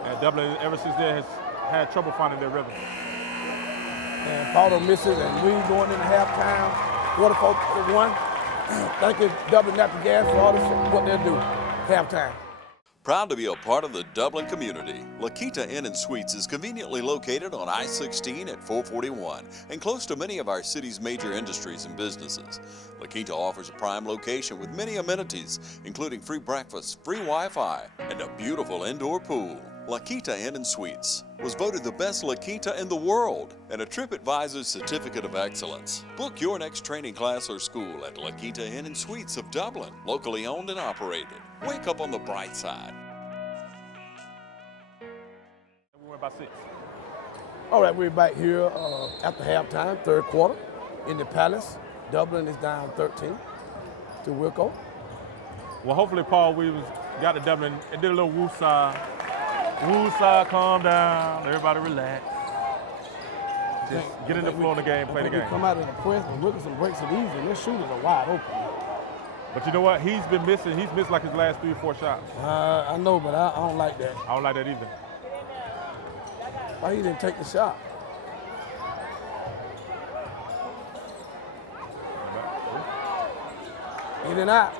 And Dublin, ever since then, has had trouble finding their rhythm. And Pardo misses, and we going into halftime, 44-41. Thank you, Dublin Natural Gas, for all this, what they'll do. Halftime. Proud to be a part of the Dublin community, La Quinta Inn & Suites is conveniently located on I-16 at 441 and close to many of our city's major industries and businesses. La Quinta offers a prime location with many amenities, including free breakfast, free Wi-Fi, and a beautiful indoor pool. La Quinta Inn & Suites was voted the best La Quinta in the world and a TripAdvisor's Certificate of Excellence. Book your next training class or school at La Quinta Inn & Suites of Dublin, locally owned and operated. Wake up on the bright side. We went by 6. All right, we're back here after halftime, third quarter, in the Palace. Dublin is down 13 to Wilco. Well, hopefully Paul Weavers got to Dublin and did a little woosah. Woosah, calm down, everybody relax. Just get in the flow of the game, play the game. We come out of the press and Wilkinson breaks it easy, and their shooters are wide open. But you know what? He's been missing. He's missed like his last 3 or 4 shots. I know, but I don't like that. I don't like that either. Why he didn't take the shot? In and out.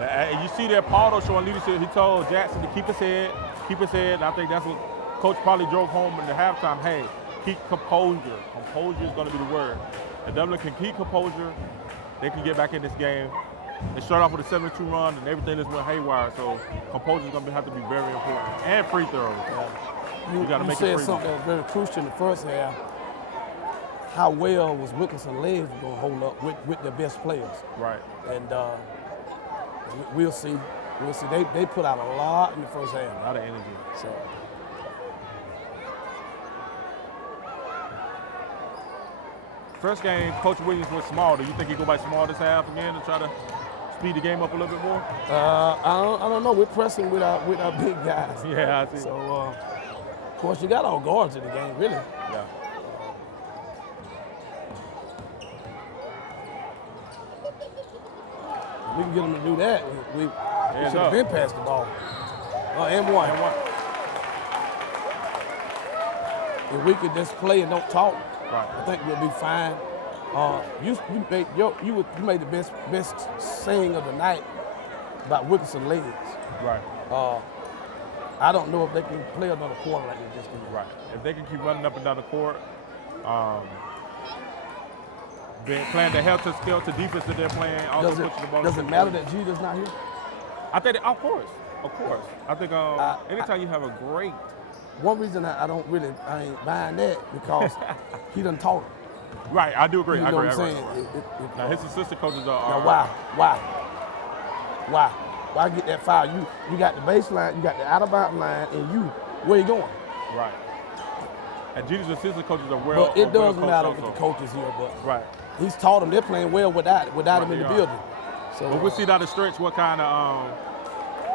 And you see that Pardo showing leadership. He told Jackson to keep his head. And I think that's what Coach probably drove home in the halftime. Hey, keep composure. Composure is going to be the word. If Dublin can keep composure, they can get back in this game. They start off with a 7-2 run, and everything just went haywire. So composure is going to have to be very important. And free throws. Yeah. You got to make it said free. Something that was very crucial in the first half. How well was Wilkinson legs going to hold up with their best players? Right. And we'll see. We'll see. They put out a lot in the first half. A lot of energy. So. First game, Coach Williams went small. Do you think he go by small this half again to try to speed the game up a little bit more? I don't know. We're pressing with our big guys. Yeah, I see. So Of course, you got all guards in the game, really. Yeah. We can get them to do that. We should have been past the ball. And one. If we could just play and don't talk, I think we'll be fine. You made the best saying of the night about Wilkerson legs. Right. I don't know if they can play another quarter like they just did. Right. If they can keep running up and down the court, playing the helter-skelter defense that they're playing, also pushing the ball. Does it matter that Jeter's not here? I think, of course. I think anytime you have a great. One reason I ain't buying that because he done taught him. Right, I do agree. You know what I'm saying? Now his assistant coaches are. Now why get that foul? You got the baseline, you got the out of bounds line, and where you going? Right. And Jeter's assistant coaches are But it doesn't matter with the coaches here, but he's taught them they're playing well without him in the building. So we'll see down the stretch what kind of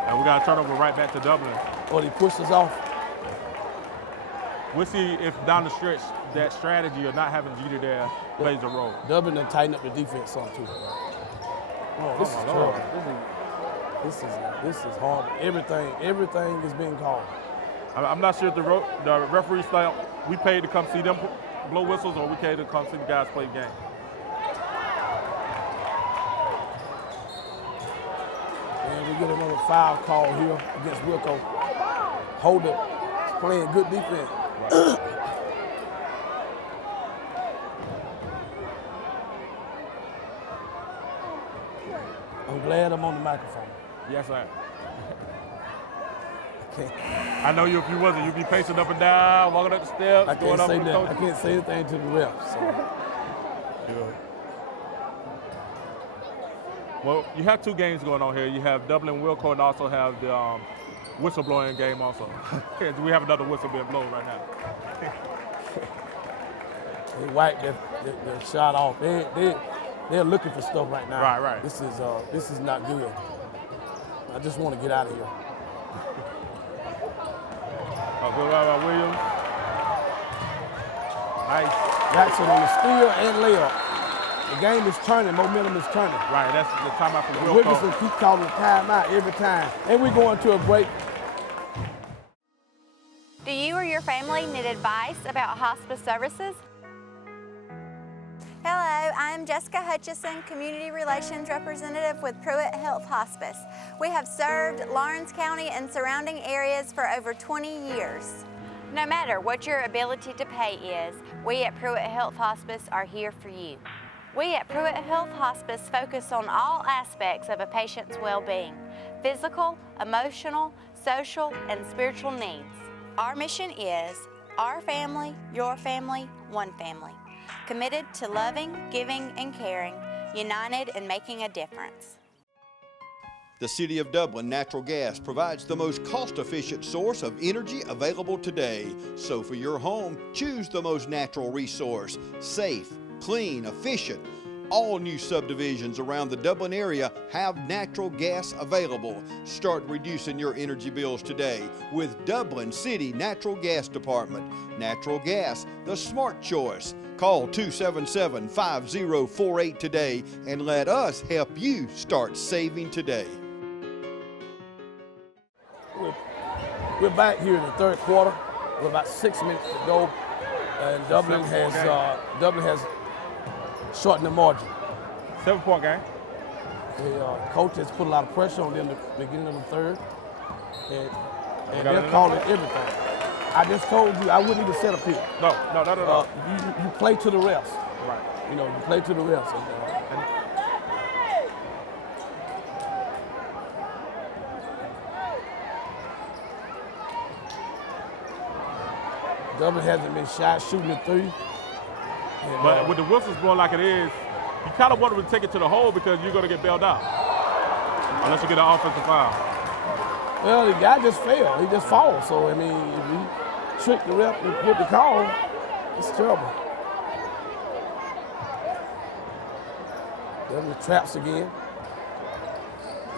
and we got to turn over right back to Dublin. Or he pushed us off. We'll see if down the stretch that strategy of not having Jeter there plays a role. Dublin done tighten up the defense some too. Oh, this is terrible. This is hard. Everything is being called. I'm not sure if the referees thought we paid to come see them blow whistles or we paid to come see the guys play the game. And we get another foul call here against Wilco. Hold up. He's playing good defense. Right. I'm glad I'm on the microphone. Yes, sir. I know you. If you wasn't, you'd be pacing up and down, walking up the steps, I going up with the coach. I can't say anything to the refs. So. Well, you have two games going on here. You have Dublin Wilco and also have the whistleblowing game also. We have another whistle being blown right now. They wiped their shot off. They're looking for stuff right now. Right. This is not good. I just want to get out of here. Good by Williams. Nice. Jackson on the steal and layup. The game is turning. Momentum is turning. Right. That's the timeout for Wilco. Wilkerson keep calling the timeout every time. And we're going to a break. Do you or your family need advice about hospice services? Hello, I'm Jessica Hutchison, Community Relations Representative with Pruitt Health Hospice. We have served Lawrence County and surrounding areas for over 20 years. No matter what your ability to pay is, we at Pruitt Health Hospice are here for you. We at Pruitt Health Hospice focus on all aspects of a patient's well-being: physical, emotional, social, and spiritual needs. Our mission is our family, your family, one family. Committed to loving, giving, and caring, united in making a difference. The City of Dublin Natural Gas provides the most cost-efficient source of energy available today. So for your home, choose the most natural resource. Safe, clean, efficient. All new subdivisions around the Dublin area have natural gas available. Start reducing your energy bills today with Dublin City Natural Gas Department. Natural gas, the smart choice. Call 277-5048 today and let us help you start saving today. We're back here in the third quarter with about 6 minutes to go, and Dublin has shortened the margin. 7-point game. The coach has put a lot of pressure on them at the beginning of the third, and they're calling everything. I just told you I wouldn't even set a pick. No. You play to the refs. Right. You know, you play to the refs. Dublin hasn't been shooting at three. But with the whistles blowing like it is, you kind of want them to take it to the hole because you're going to get bailed out. Unless you get an offensive foul. Well, the guy just fell. He just falls. So, I mean, if you trick the ref and get the call, it's trouble. Dublin traps again.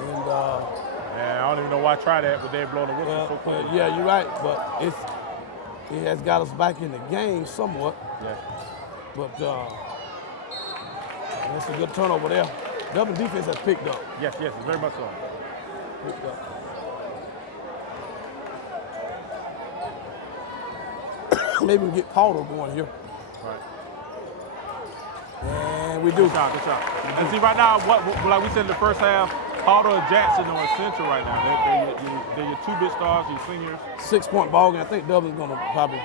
And I don't even know why I try that, but they're blowing the whistle so quick. Yeah, you're right. But It has got us back in the game somewhat. Yeah. But that's a good turnover there. Dublin defense has picked up. Yes, very much so. Picked up. Maybe we can get Paulo going here. Right. And we do. Good shot. And see, right now, like we said in the first half, Paulo and Jackson are essential right now. They're your two big stars, your seniors. 6-point ball game. I think Dublin's going to probably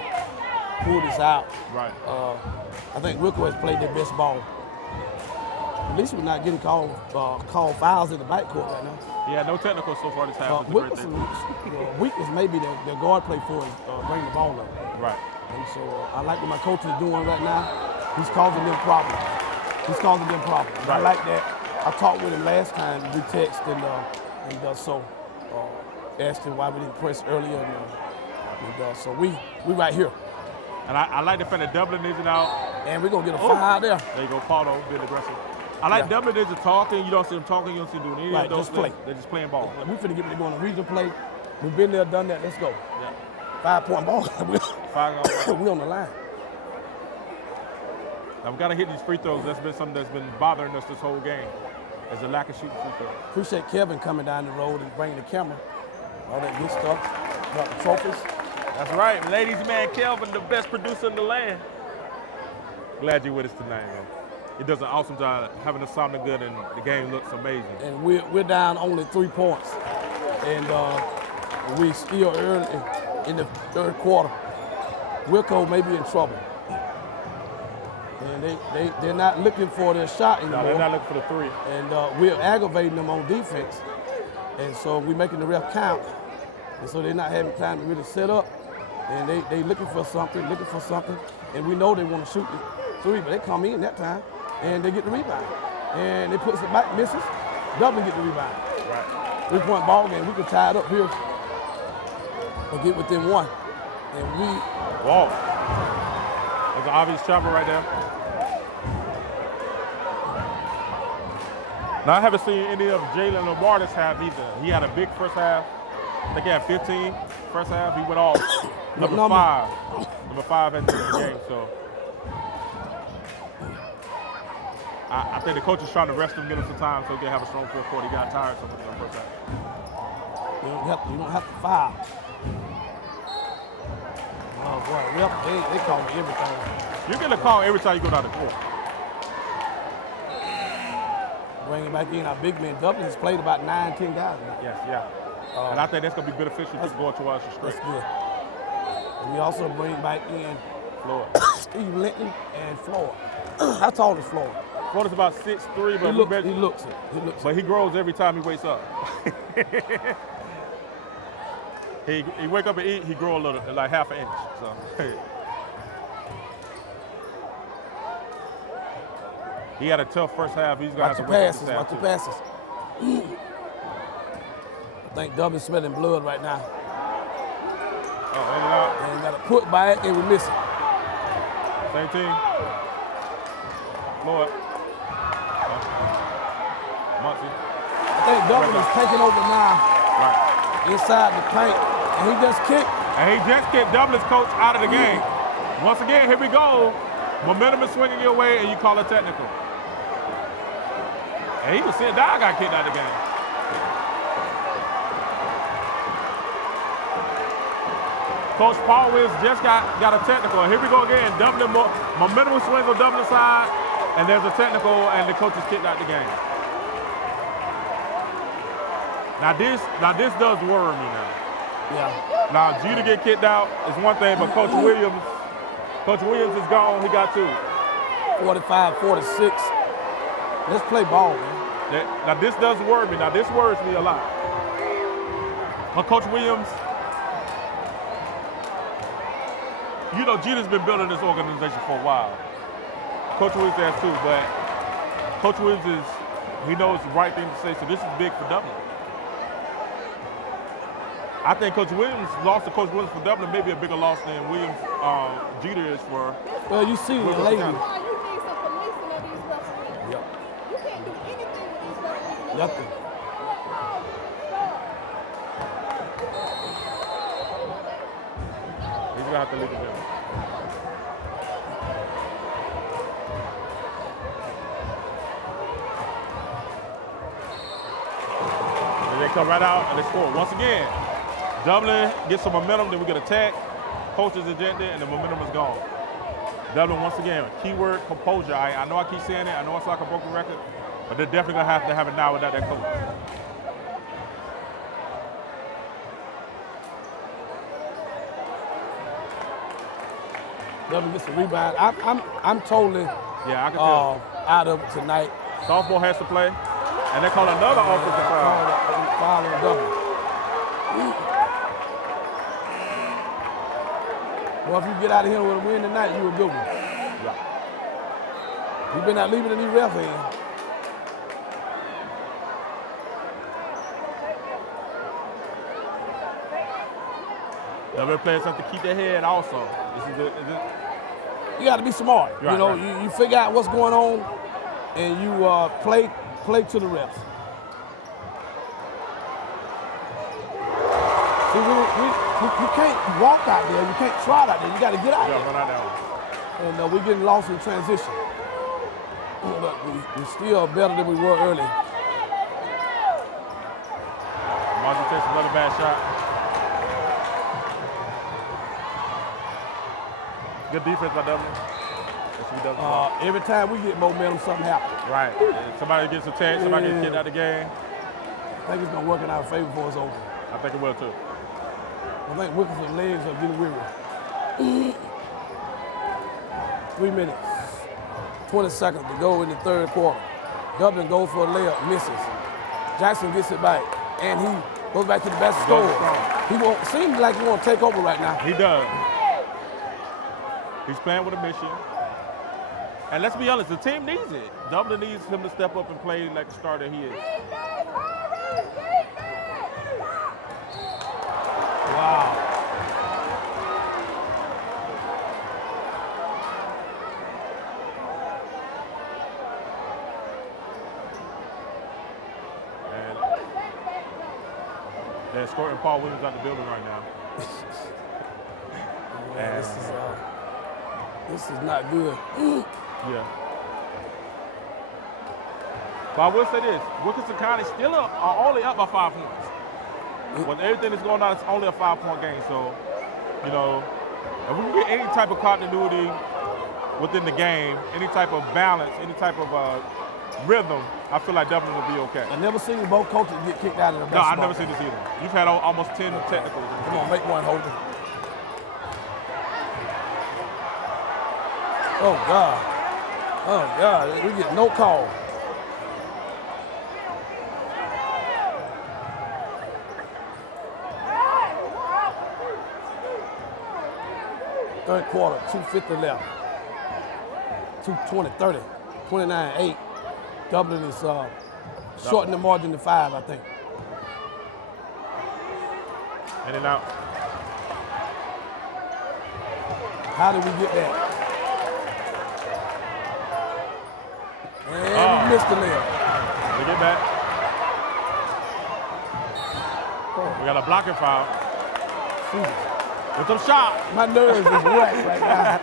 pull this out. Right. I think Wilco has played their best ball. At least we're not getting called fouls in the backcourt right now. Yeah, no technical so far this half. Weakness maybe the guard play for is bring the ball up. Right. And so I like what my coach is doing right now. He's causing them problems. Right. I like that. I talked with him last time. We texted and so asked him why we didn't press earlier. And so we right here. And I like the fact that Dublin isn't out. And we're going to get a foul out there. There you go, Paulo, being aggressive. I like Dublin isn't talking. You don't see them talking. You don't see them doing any of those things. They're just playing ball. We're finna get ready to go on a regional play. We've been there, done that. Let's go. Yeah. 5-point ball. We're on the line. Now, we've got to hit these free throws. That's been something that's been bothering us this whole game. There's a lack of shooting free throws. Appreciate Kevin coming down the road and bringing the camera. All that good stuff. Got the trophies. That's right. Ladies man Kelvin, the best producer in the land. Glad you're with us tonight, man. He does an awesome job having us sounding good, and the game looks amazing. And we're down only 3 points. And we still early in the third quarter. Wilco may be in trouble. And they're not looking for their shot anymore. No, they're not looking for the three. And we're aggravating them on defense. And so we're making the ref count. And so they're not having time to really set up. And they looking for something. And we know they want to shoot the three, but they come in that time and they get the rebound. And they puts it back, misses. Dublin get the rebound. Right. 3-point ball game. We can tie it up here or get within 1. And we. Whoa. There's an obvious travel right there. Now, I haven't seen any of Jalen Lamar this half either. He had a big first half. I think he had 15 first half. He went off number 5. Number 5 at the end of the game, so. I think the coach is trying to rest him, get him some time so he can have a strong fourth quarter. He got tired somewhere in the first half. You don't have to foul. Oh boy, they call me everything. You're getting a call every time you go down the court. Bring him back in. Our big man Dublin has played about 9-10 guys. Yes, yeah. And I think that's going to be beneficial to going towards the straight. That's good. And we also bring back in Floyd. Steve Linton and Floyd. How tall is Floyd? Floyd's about 6'3", but he looks it. But he grows every time he wakes up. he wake up and eat, he grow a little, like half an inch. So. He had a tough first half. He's going to have to wait for Watch the passes. I think Dublin's smelling blood right now. Oh, and got a put by it, and we miss it. Same team. Floyd. Muncie. I think Dublin is taking over now inside the paint, and he just kicked. Dublin's coach out of the game. Once again, here we go. Momentum is swinging your way, and you call it technical. And he was saying Dog got kicked out of the game. Coach Paul Wills just got a technical. Here we go again. Dublin, momentum swing on Dublin's side, and there's a technical, and the coach is kicked out the game. Now this does worry me now. Yeah. Now Jeter get kicked out is one thing, but Coach Williams is gone. He got 2. 45-46. Let's play ball, man. Now this does worry me. Now this worries me a lot. But Coach Williams, you know, Jeter's been building this organization for a while. Coach Williams has too, but Coach Williams he knows the right thing to say. So this is big for Dublin. I think Coach Williams' loss to Coach Williams for Dublin may be a bigger loss than Williams Jeter is for. Well, you see the lady. You need some policing of these referees. Yep. You can't do anything with these referees. Nothing. He's gonna have to lead the middle. And they come right out and they score. Once again, Dublin gets some momentum, then we get attacked. Coach is ejected, and the momentum is gone. Dublin, once again, keyword composure. I know I keep saying it. I know it's like a broken record, but they're definitely going to have it now without that coach. Dublin gets a rebound. I'm totally I can tell. out of it tonight. Sophomore has to play, and they call another offensive foul. Foul on Dublin. Well, if you get out of here with a win tonight, you a good one. Yeah. You better not leave it in these ref hands. Dublin players have to keep their head also. You got to be smart. Right, you know, right. you figure out what's going on, and you play to the refs. See, you can't walk out there. You can't trot out there. You got to get out there. Run out there. And we're getting lost in transition. But we're still better than we were early. Martin takes another bad shot. Good defense by Dublin. That's what he does. Every time we get momentum, something happens. Right. Somebody gets attacked, somebody gets kicked out of the game. I think it's going to work in our favor before it's over. I think it will too. I think Wilkerson's legs are getting weary. 3 minutes, 20 seconds to go in the third quarter. Dublin goes for a layup, misses. Jackson gets it back, and he goes back to the best scorer. He won't seem like he won't take over right now. He does. He's playing with a mission. And let's be honest, the team needs it. Dublin needs him to step up and play like the starter he is. Wow. And they're escorting Paul Williams out the building right now. And this is not good. Yeah. But I will say this, Wilkinson County still are only up by 5 points. When everything is going on, it's only a 5-point game. So, you know, if we can get any type of continuity within the game, any type of balance, any type of rhythm, I feel like Dublin will be okay. I've never seen both coaches get kicked out of the No, basketball I've never seen this either. You've had almost 10 technicals. Come on, make one, Holden. Oh, God. Oh, God. We get no call. Third quarter, 2:50 left. 2:20, 30, 29-8. Dublin is shortening the margin to 5, I think. In and out. How did we get that? And we missed the layup. We get back. We got a blocking foul. Jesus. With some shot. My nerves is wrecked right now.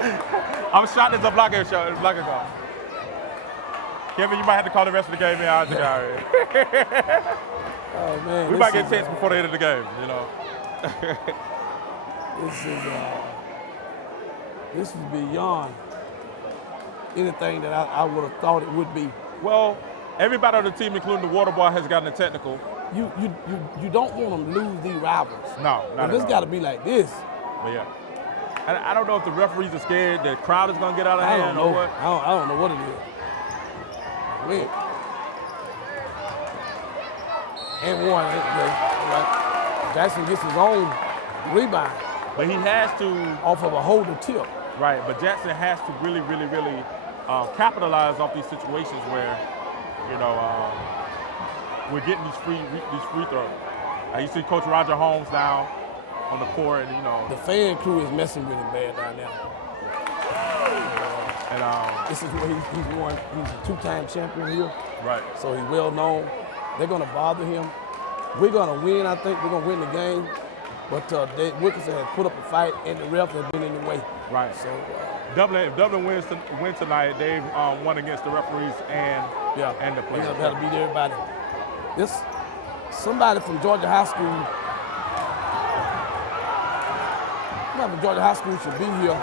I'm shot as a blocking shot. It's blocking call. Kevin, you might have to call the rest of the game in. Oh, man. We might get tense before the end of the game, you know. This is beyond anything that I would have thought it would be. Well, everybody on the team, including the water boy, has gotten a technical. You don't want them to lose these rivals. No, not It's got to be like this. But yeah. And I don't know if the referees are scared the crowd is going to get out of hand I don't know. or what. I don't know what it is. Win. And one. Right. Jackson gets his own rebound. But he has to. Off of a holder tip. Right, but Jackson has to really capitalize off these situations where, you know, we're getting these free throws. You see Coach Roger Holmes now on the court, and you know. The fan crew is messing with him bad down there. And this is where he's won. He's a 2-time champion here. Right. So he's well known. They're gonna bother him. We're gonna win. I think we're gonna win the game. But Wilkinson had put up a fight, and the ref had been in the way. Right. So if Dublin wins tonight, they've won against the referees and the players. You got to beat everybody. Somebody from Georgia High School. Somebody from Georgia High School should be here.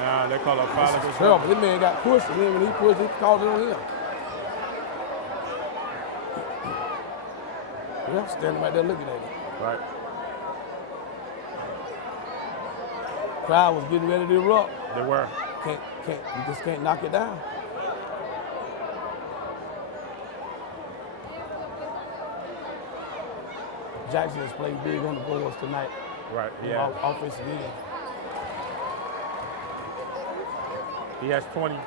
Yeah, they call it a foul. This is terrible. This man got pushed, and then when he pushed, he called it on him. Ref standing right there looking at him. Right. Crowd was getting ready to erupt. They were. You just can't knock it down. Jackson has played big on the boards tonight. Right, yeah. Offensive end. He has 20.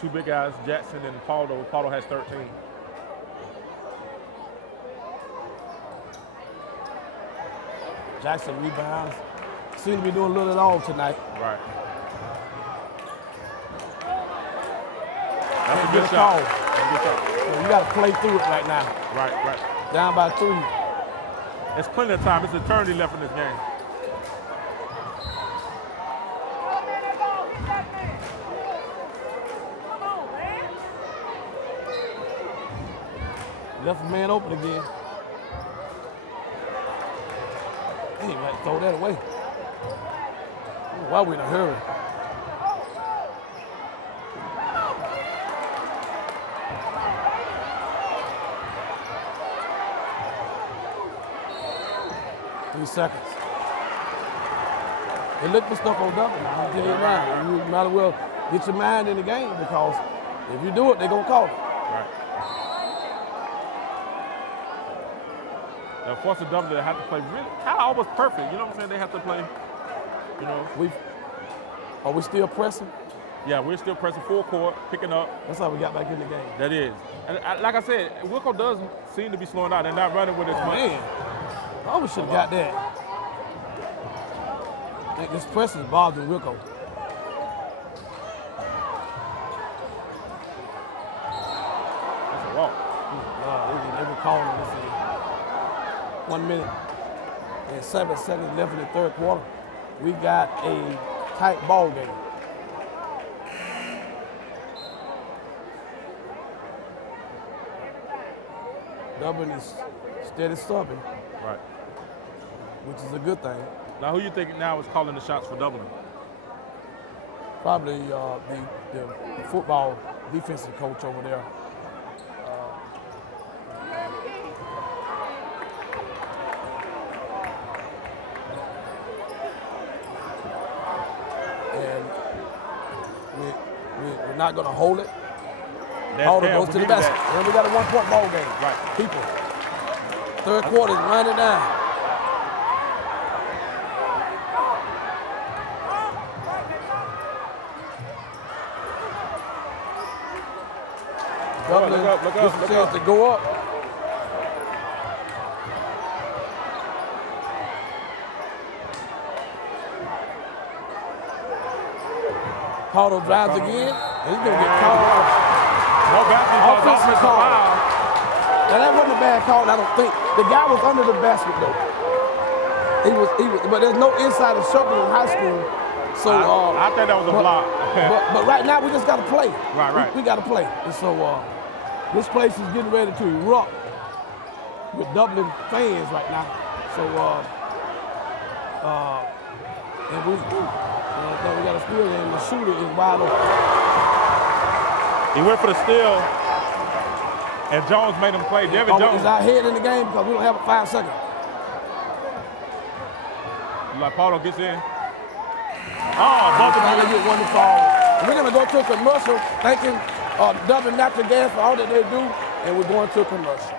Two big guys, Jackson and Paulo. Paulo has 13. Jackson rebounds. Seem to be doing a little of it all tonight. Right. That's a good shot. So you got to play through it right now. Right. Down by 3. There's plenty of time. It's eternity left in this game. Left a man open again. He ain't got to throw that away. Why we in a hurry? Seconds. They look for stuff on Dublin. I'll tell you now. You might as well get your mind in the game because if you do it, they're going to call it. Right. Now, force of Dublin, they have to play really kind of almost perfect. You know what I'm saying? They have to play, you know. Are we still pressing? Yeah, we're still pressing full court, picking up. That's how we got back in the game. That is. And like I said, Wilco does seem to be slowing down. They're not running with as much. Man. I always should have got that. I think this press is bothering Wilco. That's a walk. They were calling this in 1 minute and 7 seconds left in the third quarter. We got a tight ball game. Dublin is steady stubborn. Right. Which is a good thing. Now, who you think now is calling the shots for Dublin? Probably the football defensive coach over there. And we're not going to hold it. Hold it, goes to the basket. And we got a 1-point ball game. Right. People. Third quarter is running down. Dublin look up. gets a chance to go up. Paulo drives again, and he's going to get called. No basketball. Offensive call. Now that wasn't a bad call, I don't think. The guy was under the basket though. He was, but there's no inside the circle in high school. So I think that was a block. but right now we just got to play. Right. We got to play. And so this place is getting ready to erupt with Dublin fans right now. So and we got a steal, and the shooter is wide open. He went for the steal, and Jones made him play. Devin Jones is out ahead in the game because we don't have 5 seconds. Like Paulo gets in. Trying to get one to fall. And we're going to go to a commercial, thanking Dublin Natural Gas for all that they do, and we're going to a commercial.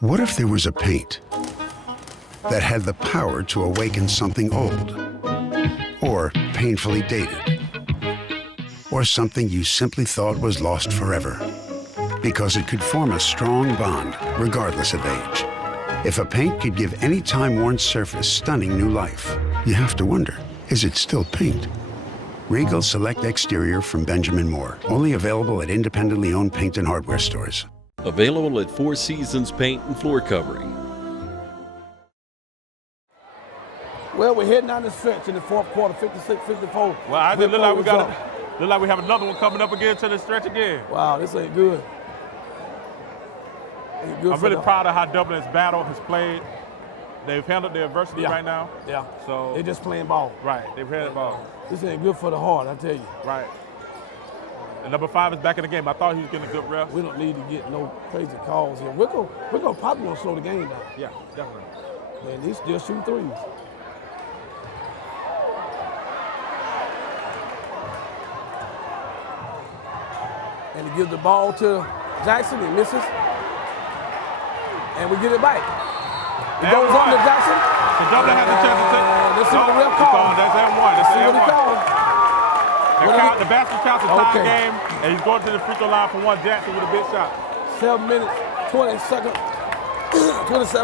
What if there was a paint that had the power to awaken something old, or painfully dated, or something you simply thought was lost forever, because it could form a strong bond regardless of age? If a paint could give any time-worn surface stunning new life, you have to wonder, is it still paint? Regal Select Exterior from Benjamin Moore. Only available at independently owned paint and hardware stores. Available at Four Seasons Paint and Floor Covering. Well, we're heading down the stretch in the fourth quarter, 56-54. Well, I just look like we have another one coming up again to the stretch again. Wow, this ain't good. I'm really proud of how Dublin's battle has played. They've handled their adversity right now. Yeah. So they're just playing ball. Right. They've handled ball. This ain't good for the heart, I tell you. Right. And number 5 is back in the game. I thought he was getting a good rep. We don't need to get no crazy calls here. We're gonna probably gonna slow the game down. Yeah, definitely. Man, he's still shooting threes. And he gives the ball to Jackson. He misses. And we get it back. It goes on to Jackson. So Dublin has a chance to take. Let's see what the ref calls. That's M1. That's M1. The basket counts a tie game, and he's going to the free throw line for one. Jackson with a big shot. 7 minutes, 27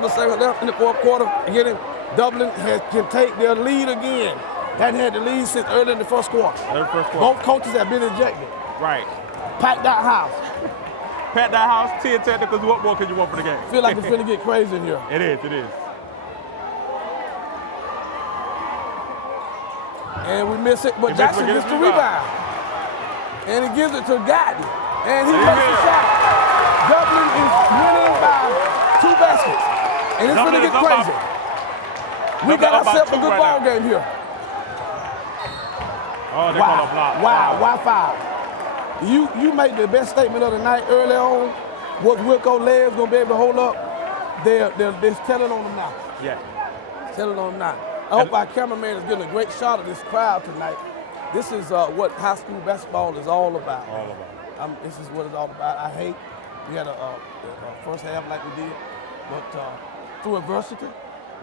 seconds left in the fourth quarter. Again, Dublin can take their lead again. Hadn't had the lead since early in the first quarter. Both coaches have been ejected. Right. Pack that house. Pack that house, 10 technicals. What more could you want for the game? Feel like it's finna get crazy in here. It is, it is. And we miss it, but Jackson gets the rebound. And he gives it to Gatton. And he makes the shot. Dublin is winning by 2 baskets. And it's gonna get crazy. We got ourselves a good ball game here. Oh, they call a block. Wow, why foul? You made the best statement of the night early on. Was Wilco legs gonna be able to hold up? They're telling on them now. Yeah. Telling on them now. I hope our cameraman is getting a great shot of this crowd tonight. This is what high school basketball is all about. All about. This is what it's all about. I hate we had a first half like we did, but through adversity,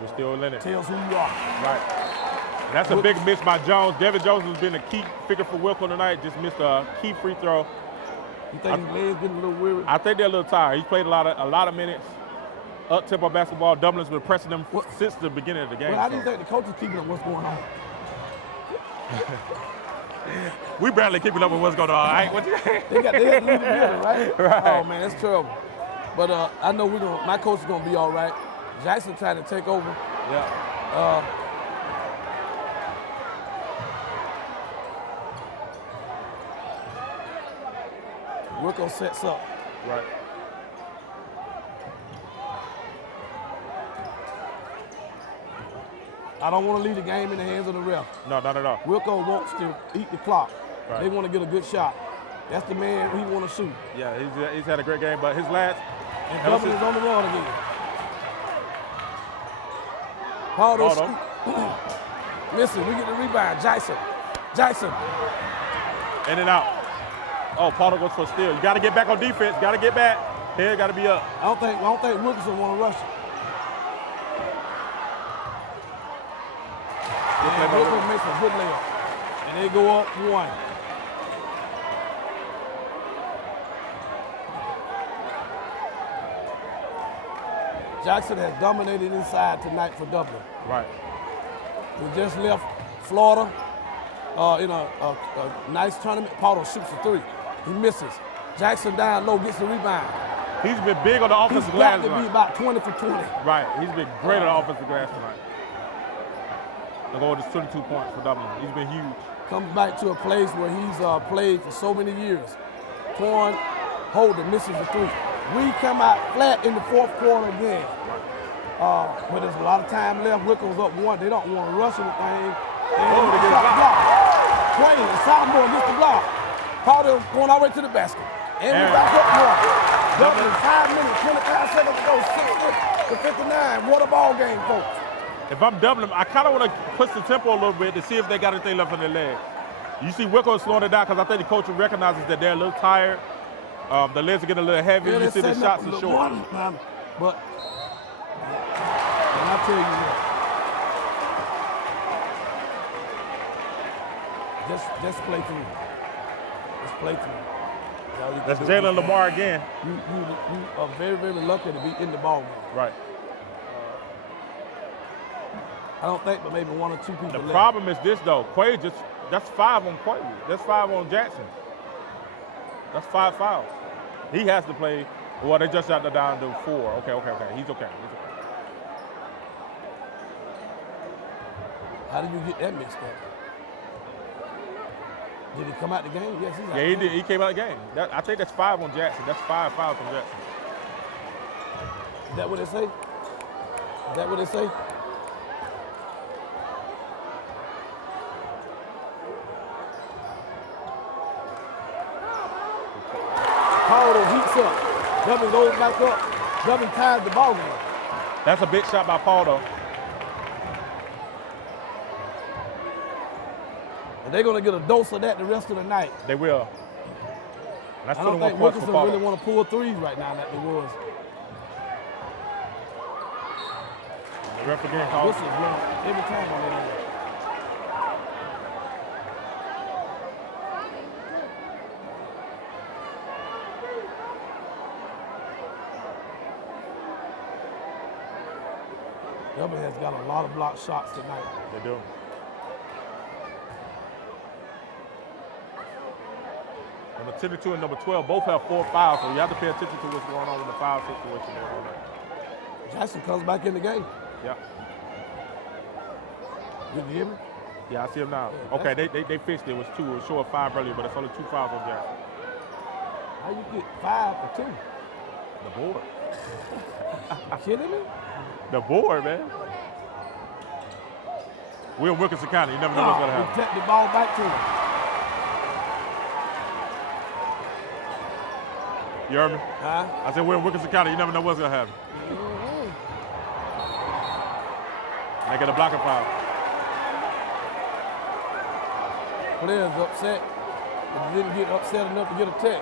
we're still in it. Tells who you are. Right. And that's a big miss by Jones. Devin Jones has been a key figure for Wilco tonight. Just missed a key free throw. You think his legs getting a little weary? I think they're a little tired. He's played a lot of minutes. Up-tempo basketball. Dublin's been pressing them since the beginning of the game. Well, how do you think the coach is keeping up what's going on? We barely keeping up with what's going on. Right? they had to leave the building, right? Right? Oh man, that's terrible. But I know my coach is gonna be all right. Jackson trying to take over. Yeah. Wilco sets up. Right. I don't want to leave the game in the hands of the ref. No, not at all. Wilco wants to eat the clock. Right. They want to get a good shot. That's the man he want to shoot. Yeah, he's had a great game, but his last. And Dublin is on the run again. Pardo. Listen, we get the rebound. Jackson. In and out. Oh, Pardo goes for a steal. You got to get back on defense. Got to get back. Head got to be up. I don't think Wilkerson want to rush it. And Wilkerson makes a good layup. And they go up 1. Jackson has dominated inside tonight for Dublin. Right. We just left Florida in a nice tournament. Pardo shoots a 3. He misses. Jackson down low, gets the rebound. He's been big on the offensive glass tonight. He's got to be about 20 for 20. Right. He's been great on the offensive glass tonight. The goal is 22 points for Dublin. He's been huge. Comes back to a place where he's played for so many years. Torn, Holder misses the 3. We come out flat in the fourth quarter again. But there's a lot of time left. Wilco's up 1. They don't want to rush anything. And they get a block. Quay, the sophomore gets the block. Pardo going all the way to the basket. And we back up 1. Dublin, 5 minutes, 25 seconds to go, 60 to 59. What a ball game, folks. If I'm Dublin, I kind of want to push the tempo a little bit to see if they got anything left on their leg. You see Wilco slowing it down because I think the coach recognizes that they're a little tired. The legs are getting a little heavy. You see the shots are short. But, and I tell you what, just play through. Just play through. That's Jalen Lamar again. You are very, very lucky to be in the ball game. Right. I don't think, but maybe 1 or 2 people The left. problem is this, though. Quay That's 5 on Quayle. That's 5 on Jackson. That's 5 fouls. He has to play. Well, they just shot down to 4. Okay. He's okay. How did you get that mixed up? Did he come out the game? Yes, he's out. Yeah, he did. He came out the game. I think that's 5 on Jackson. That's 5 fouls on Jackson. Is that what they say? Is that what they say? Powell heats up. Dublin goes back up. Dublin ties the ball game. That's a big shot by Paul, though. And they're going to get a dose of that the rest of the night. They will. And that's I don't think Wilkerson really want to pull threes right now like they was. The ref again calls. Whistle's blowing every time on that end. Dublin has got a lot of blocked shots tonight. They do. Number 22 and number 12 both have 4 fouls, so you have to pay attention to what's going on in the foul situation there on that. Jackson comes back in the game. Yeah. You hear me? Yeah, I see him now. Yeah, okay, they fixed it. It was 2. It was short 5 earlier, but it's only 2 fouls on Jackson. How you get 5 for 2? The board. You kidding me? The board, man. We're in Wilkinson County. You never know what's going to happen. Tap the ball back to him. You heard me? Huh? I said we're in Wilkinson County. You never know what's going to happen. They get a blocking foul. Players upset, but didn't get upset enough to get a tech.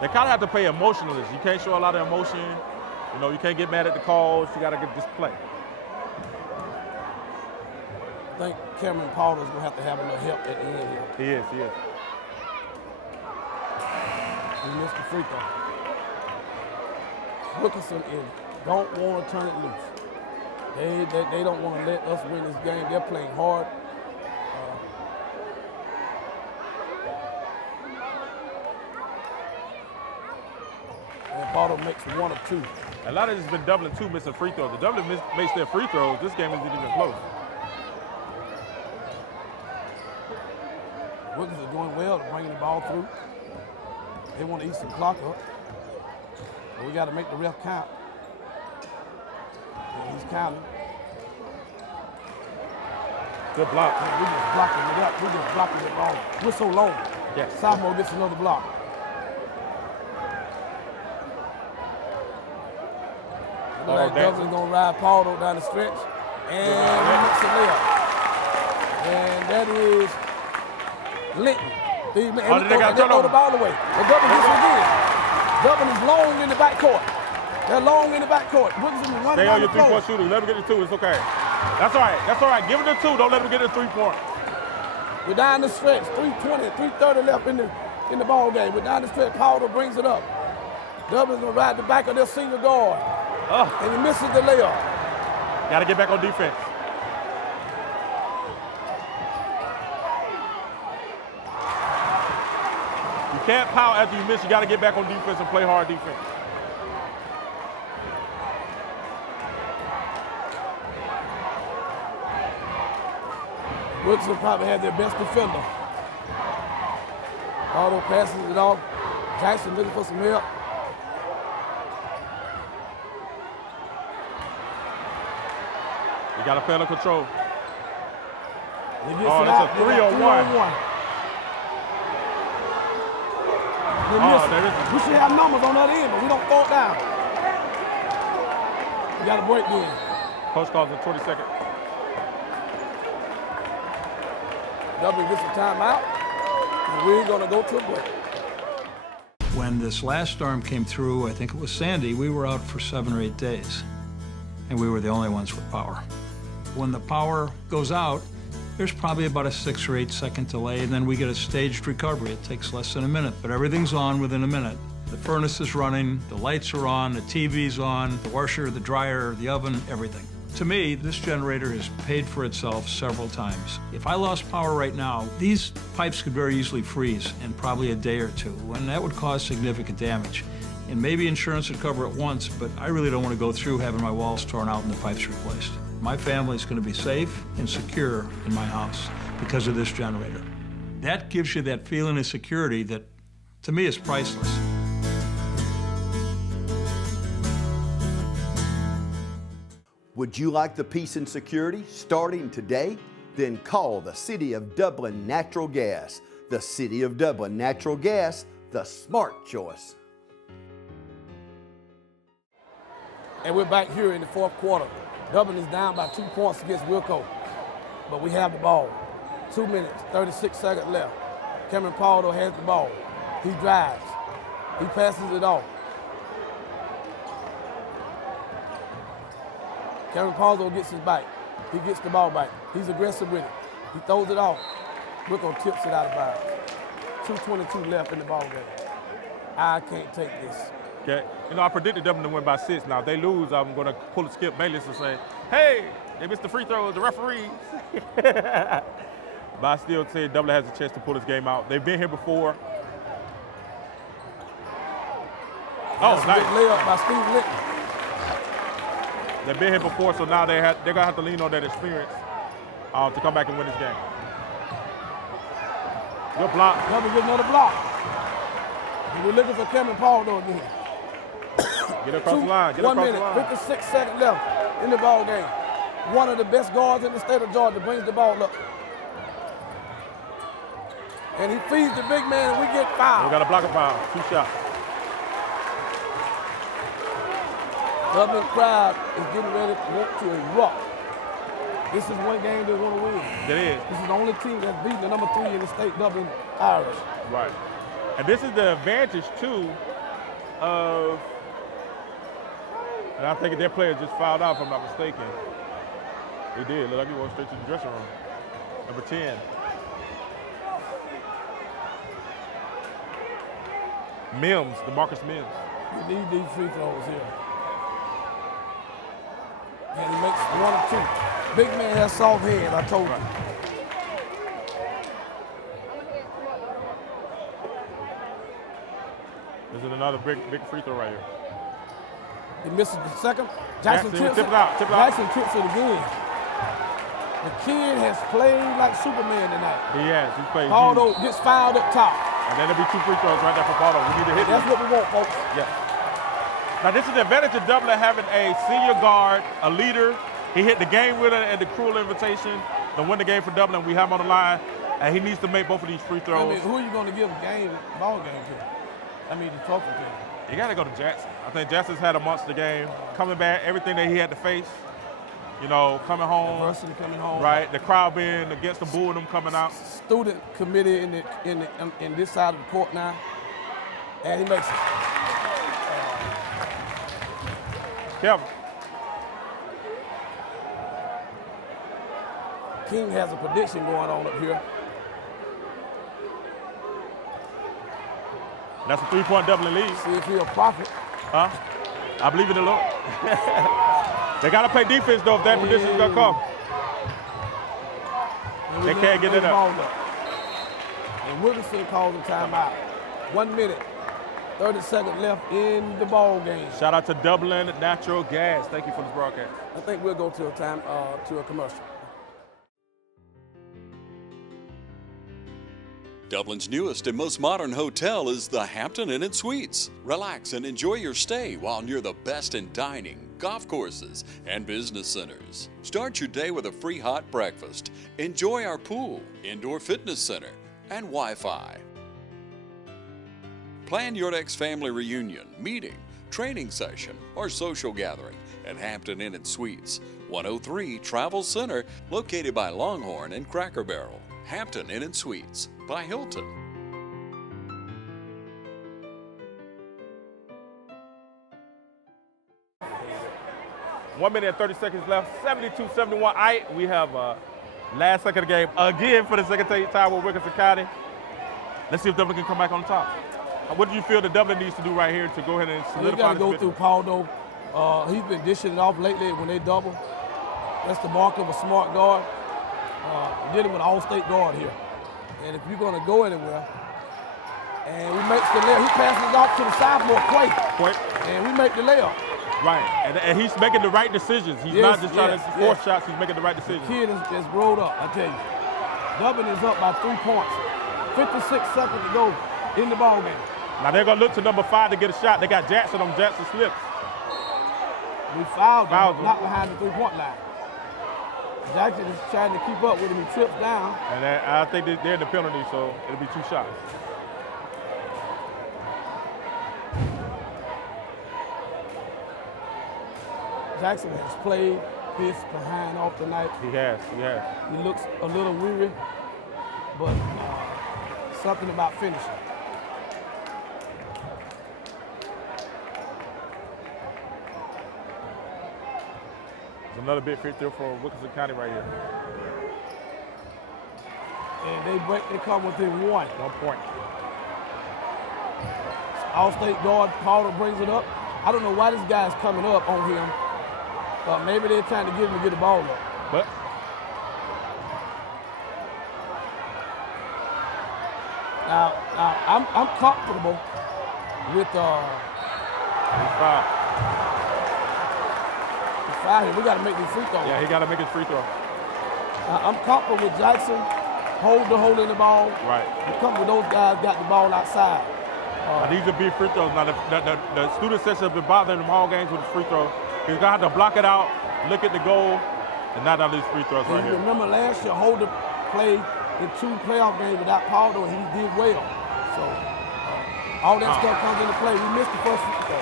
They kind of have to play emotionless. You can't show a lot of emotion. You know, you can't get mad at the calls. You got to just play. I think Cameron Powder's going to have a little help at the end here. He is. He missed the free throw. Wilkerson don't want to turn it loose. They don't want to let us win this game. They're playing hard. And Powder makes 1 or 2. A lot of this has been Dublin too missing free throws. If Dublin makes their free throws, this game isn't even close. Wilkerson doing well to bring the ball through. They want to eat some clock up. But we got to make the ref count. And he's counting. Good block. We just blocking it up. We just blocking it long. We're so long. Yes. Sophomore gets another block. Dublin's going to ride Paul down the stretch. And he makes a layup. And that is Linton. They throw the ball away. And Dublin gets it again. Dublin is long in the backcourt. They're long in the backcourt. Wilkerson is running Stay down on your the floor. 3-point shooter. Let him get the 2. It's okay. That's all right. Give him the 2. Don't let him get the 3-point. We're down the stretch. 3:20, 3:30 left in the ball game. We're down the stretch. Powder brings it up. Dublin's going to ride the back of their senior guard. And he misses the layup. Got to get back on defense. You can't pout after you miss. You got to get back on defense and play hard defense. Wilson probably had their best defender. Auto passes it off. Jackson looking for some help. You got to play under control. Oh, that's a 3-on-1. We should have numbers on that end, but we don't throw it down. We got a break then. Coach calls a 20-second. Dublin gets a timeout, and we're going to go to a break. When this last storm came through, I think it was Sandy, we were out for 7 or 8 days, and we were the only ones with power. When the power goes out, there's probably about a 6 or 8 second delay, and then we get a staged recovery. It takes less than a minute, but everything's on within a minute. The furnace is running, the lights are on, the TV's on, the washer, the dryer, the oven, everything. To me, this generator has paid for itself several times. If I lost power right now, these pipes could very easily freeze in probably a day or two, and that would cause significant damage. And maybe insurance would cover it once, but I really don't want to go through having my walls torn out and the pipes replaced. My family's going to be safe and secure in my house because of this generator. That gives you that feeling of security that, to me, is priceless. Would you like the peace and security starting today? Then call the City of Dublin Natural Gas. The City of Dublin Natural Gas, the smart choice. And we're back here in the fourth quarter. Dublin is down by 2 points against Wilco, but we have the ball. 2 minutes, 36 seconds left. Cameron Pardo has the ball. He drives. He passes it off. Cameron Pardo gets his back. He gets the ball back. He's aggressive with it. He throws it off. Wilco tips it out of bounds. 2:22 left in the ball game. I can't take this. Okay. You know, I predicted Dublin to win by 6. Now, if they lose, I'm going to pull a Skip Bayless and say, hey, they missed the free throws, the referees. But I still say Dublin has a chance to pull this game out. They've been here before. That's a big layup by Steve Linton. They've been here before, so now they're going to have to lean on that experience to come back and win this game. Good block. Dublin get another block. And we're looking for Cameron Pardo again. Get across the line. Get 1 across the minute, line. 56 seconds left in the ball game. One of the best guards in the state of Georgia brings the ball up. And he feeds the big man, and we get fouled. We got a block of foul. 2 shots. Dublin crowd is getting ready to erupt. This is one game they want to win. It is. This is the only team that's beaten the number 3 in the state, Dublin Irish. Right. And this is the advantage, too, of, and I think their players just fouled out, if I'm not mistaken. They did. Look like he went straight to the dressing room. Number 10. Mims, DeMarcus Mims. We need these free throws here. And he makes 1 or 2. Big man has soft hands, I told you. This is another big free throw right here. He misses the second. Jackson tips tip it. it out. Jackson tips it again. The kid has played like Superman tonight. He has. He's played. Pardo gets fouled up top. And then there'll be 2 free throws right there for Pardo. We need to hit That's them. what we want, folks. Yeah. Now this is the advantage of Dublin having a senior guard, a leader. He hit the game winner at the cruel invitation to win the game for Dublin. We have him on the line, and he needs to make both of these free throws. I mean, who are you going to give a ball game to? I mean, the trophy to. You got to go to Jackson. I think Jackson's had a monster game. Coming back, everything that he had to face. You know, coming home. Adversity coming home. Right, the crowd being against the bull and them coming out. Student committee in this side of the court now, and he makes it. Kevin. King has a prediction going on up here. That's a 3-point Dublin lead. See if he's a prophet. Huh? I believe in the Lord. They got to play defense, though, if that prediction is going to come. They can't get it up. And Wilkerson calls a timeout. 1 minute, 30 seconds left in the ball game. Shout out to Dublin Natural Gas. Thank you for this broadcast. I think we'll go to a commercial. Dublin's newest and most modern hotel is the Hampton Inn & Suites. Relax and enjoy your stay while near the best in dining, golf courses, and business centers. Start your day with a free hot breakfast. Enjoy our pool, indoor fitness center, and Wi-Fi. Plan your next family reunion, meeting, training session, or social gathering at Hampton Inn & Suites, 103 Travel Center, located by Longhorn and Cracker Barrel. Hampton Inn & Suites by Hilton. 1 minute and 30 seconds left, 72-71. We have last second of the game again for the second time with Wilkinson County. Let's see if Dublin can come back on top. What do you feel that Dublin needs to do right here to go ahead and solidify You got to go this through Pardo. He's been dishing it off lately when they double. That's the mark of a smart guard. Dealing with an all-state guard here. And if you're going to go anywhere, and we make the layup, he passes it off to the sophomore, Quay. And we make the layup. Right, and he's making the right decisions. He's not just trying to force shots, he's making the right decisions. The kid is grown up, I tell you. Dublin is up by 3 points. 56 seconds to go in the ball game. Now they're going to look to number 5 to get a shot. They got Jackson on Jackson slips. We fouled him, not behind the 3-point line. Jackson is trying to keep up with him. He trips down. And I think they're in the penalty, so it'll be 2 shots. Jackson has played his behind off tonight. He has. He looks a little weary, but something about finishing. There's another big free throw for Wilkinson County right here. And they come within 1 point. All-state guard Powder brings it up. I don't know why this guy's coming up on him. Maybe they're trying to get him to get the ball up. But now I'm comfortable with foul here. We got to make these free throws. Yeah, he got to make his free throw. I'm comfortable with Jackson holding the ball. Right. I'm comfortable with those guys got the ball outside. These are big free throws. Now the student section have been bothering them all games with the free throw. He's gonna have to block it out, look at the goal, and not all these free throws right here. Remember last year, Holder played the 2 playoff games without Powder, and he did well. So all that stuff comes into play. We missed the first free throw.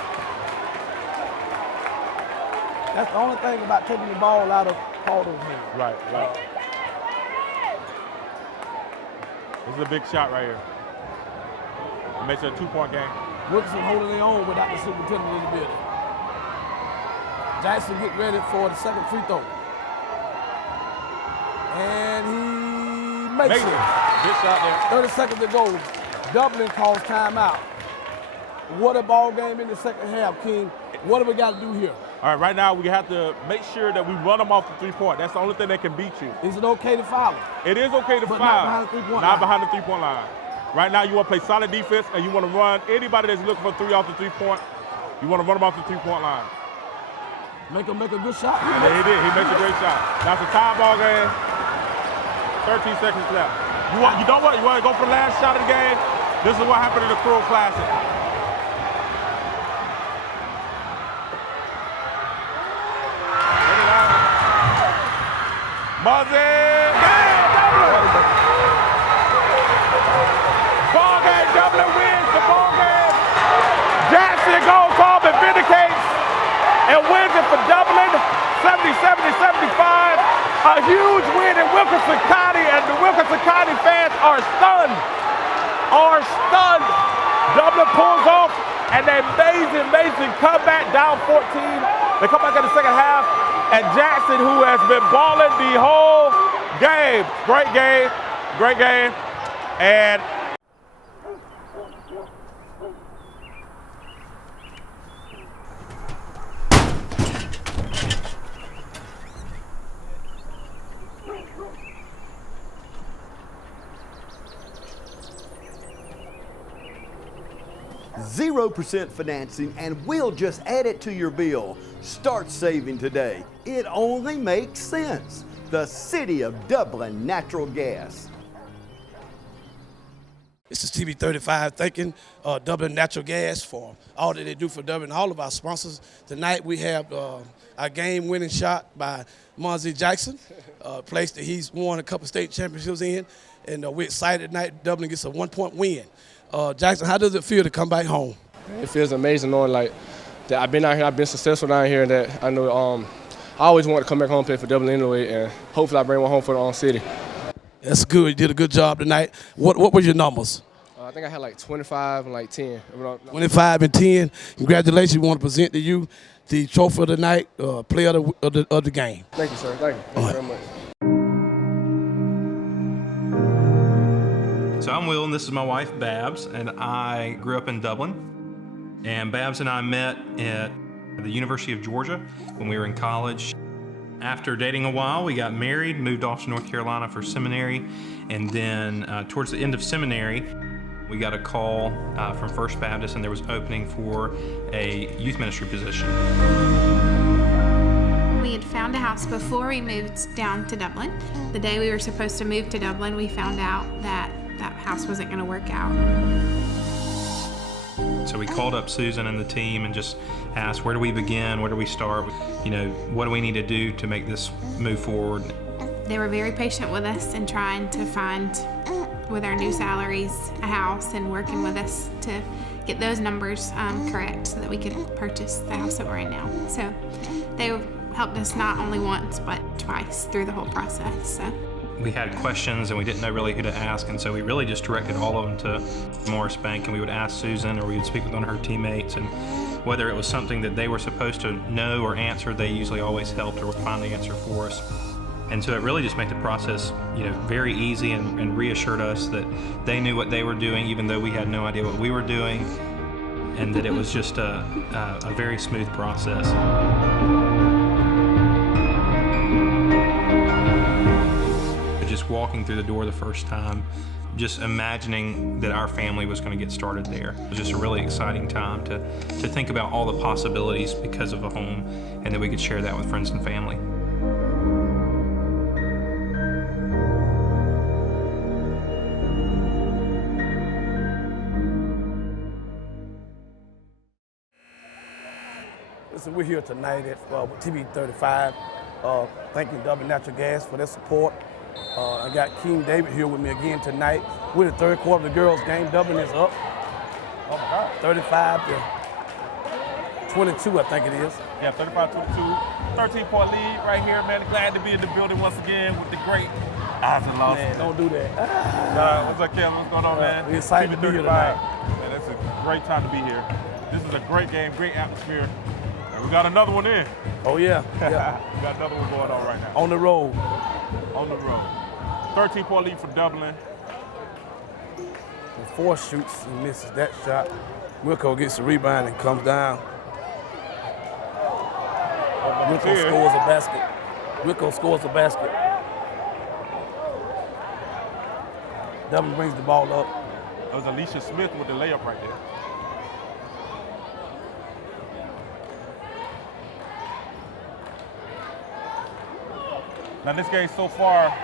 That's the only thing about taking the ball out of Powder's hand. Right. This is a big shot right here. It makes it a 2-point game. Wilkinson holding their own without the superintendent in the building. Jackson get ready for the second free throw. And he makes it. Good shot there. 30 seconds to go. Dublin calls timeout. What a ball game in the second half, King. What do we got to do here? All right, right now we have to make sure that we run them off the 3-point. That's the only thing that can beat you. Is it okay to foul? It is okay to foul. Not behind the 3-point line. Not behind the 3-point line. Right now you want to play solid defense and you want to run anybody that's looking for 3 off the 3-point. You want to run them off the 3-point line. Make a good shot. And he did. He makes a great shot. That's a tie ball game. 13 seconds left. You know what? You want to go for the last shot of the game? This is what happened in the Crow Classic. Muzzy! Ball game, Dublin wins the ball game. Jackson goes home and vindicates and wins it for Dublin, 70-75. A huge win in Wilkinson County, and the Wilkinson County fans are stunned. Dublin pulls off an amazing comeback, down 14. They come back in the second half, and Jackson, who has been balling the whole game. Great game, and %0 financing, and we'll just add it to your bill. Start saving today. It only makes sense. The City of Dublin Natural Gas. This is TV35 thanking Dublin Natural Gas for all that they do for Dublin, all of our sponsors. Tonight we have our game-winning shot by Monzie Jackson, a place that he's won a couple state championships in, and we're excited tonight. Dublin gets a 1-point win. Jackson, how does it feel to come back home? It feels amazing knowing like that I've been out here, I've been successful down here, and that I know I always wanted to come back home and play for Dublin anyway, and hopefully I bring one home for the own city. That's good. You did a good job tonight. What were your numbers? I think I had like 25 and like 10. 25 and 10. Congratulations. We want to present to you the trophy of the night, player of the game. Thank you, sir. Thank you very much. So I'm Will, and this is my wife, Babs, and I grew up in Dublin. And Babs and I met at the University of Georgia when we were in college. After dating a while, we got married, moved off to North Carolina for seminary, and then towards the end of seminary, we got a call from First Baptist, and there was opening for a youth ministry position. We had found a house before we moved down to Dublin. The day we were supposed to move to Dublin, we found out that that house wasn't going to work out. So we called up Susan and the team and just asked, where do we begin? Where do we start? You know, what do we need to do to make this move forward? They were very patient with us and trying to find, with our new salaries, a house and working with us to get those numbers correct so that we could purchase the house that we're in now. So they helped us not only once but twice through the whole process. So. We had questions and we didn't know really who to ask, and so we really just directed all of them to Morris Bank, and we would ask Susan or we would speak with one of her teammates, and whether it was something that they were supposed to know or answer, they usually always helped or would find the answer for us. And so it really just made the process, you know, very easy and reassured us that they knew what they were doing even though we had no idea what we were doing, and that it was just a very smooth process. Just walking through the door the first time, just imagining that our family was going to get started there. It was just a really exciting time to think about all the possibilities because of a home, and that we could share that with friends and family. Listen, we're here tonight at TV 35, thanking Dublin Natural Gas for their support. I got King David here with me again tonight. We're the third quarter of the girls' game. Dublin is up 35 to 22, I think it is. Yeah, 35-22. 13-point lead right here, man. Glad to be in the building once again with the great odds and losses. Man, don't do that. What's up, Kevin? What's going on, man? We're excited to be here tonight. Man, that's a great time to be here. This is a great game, great atmosphere. And we got another one in. Oh, yeah. Yeah. We got another one going on right now. On the road. On the road. 13-point lead for Dublin. And 4 shoots and misses that shot. Wilco gets the rebound and comes down. Wilco scores a basket. Wilco scores a basket. Dublin brings the ball up. That was Alicia Smith with the layup right there. Now this game so far,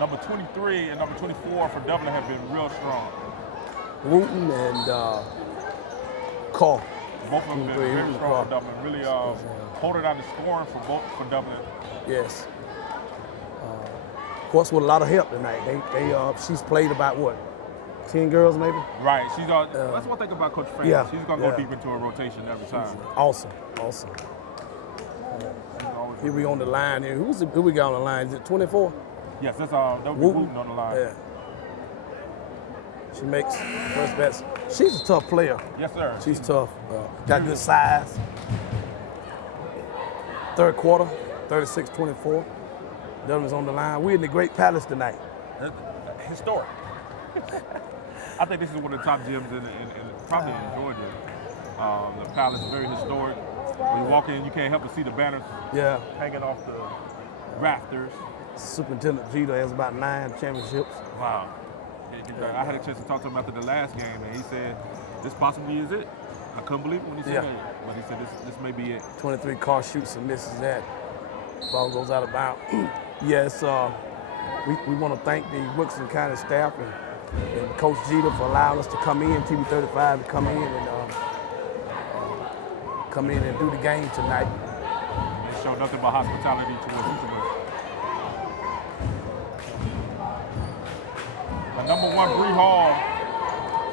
number 23 and number 24 for Dublin have been real strong. Wooten and Carr. Both of them have been very strong for Dublin. Really holding down the scoring for Dublin. Yes. Of course, with a lot of help tonight. She's played about what, 10 girls maybe? Right. She's that's one thing about Coach Frank. Yeah, she's gonna go deep into a rotation every time. Awesome. Here we on the line here. Who we got on the line? Is it 24? Yes, that's that would be Wooten on the line. Yeah. She makes first bets. She's a tough player. Yes, sir. She's tough. Got good size. Third quarter, 36-24. Dublin's on the line. We're in the Great Palace tonight. Historic. I think this is one of the top gyms in probably in Georgia. The Palace is very historic. When you walk in, you can't help but see the banners hanging off the rafters. Superintendent Jeter has about 9 championships. Wow. I had a chance to talk to him after the last game, and he said, this possibly is it. I couldn't believe it when he said that, but he said this may be it. 23 Carr shoots and misses that. Ball goes out of bounds. Yes, we want to thank the Wilson County staff and Coach Jeter for allowing us to come in, TV 35 to come in and do the game tonight. They showed nothing but hospitality towards each of us. Number 1, Bree Hall.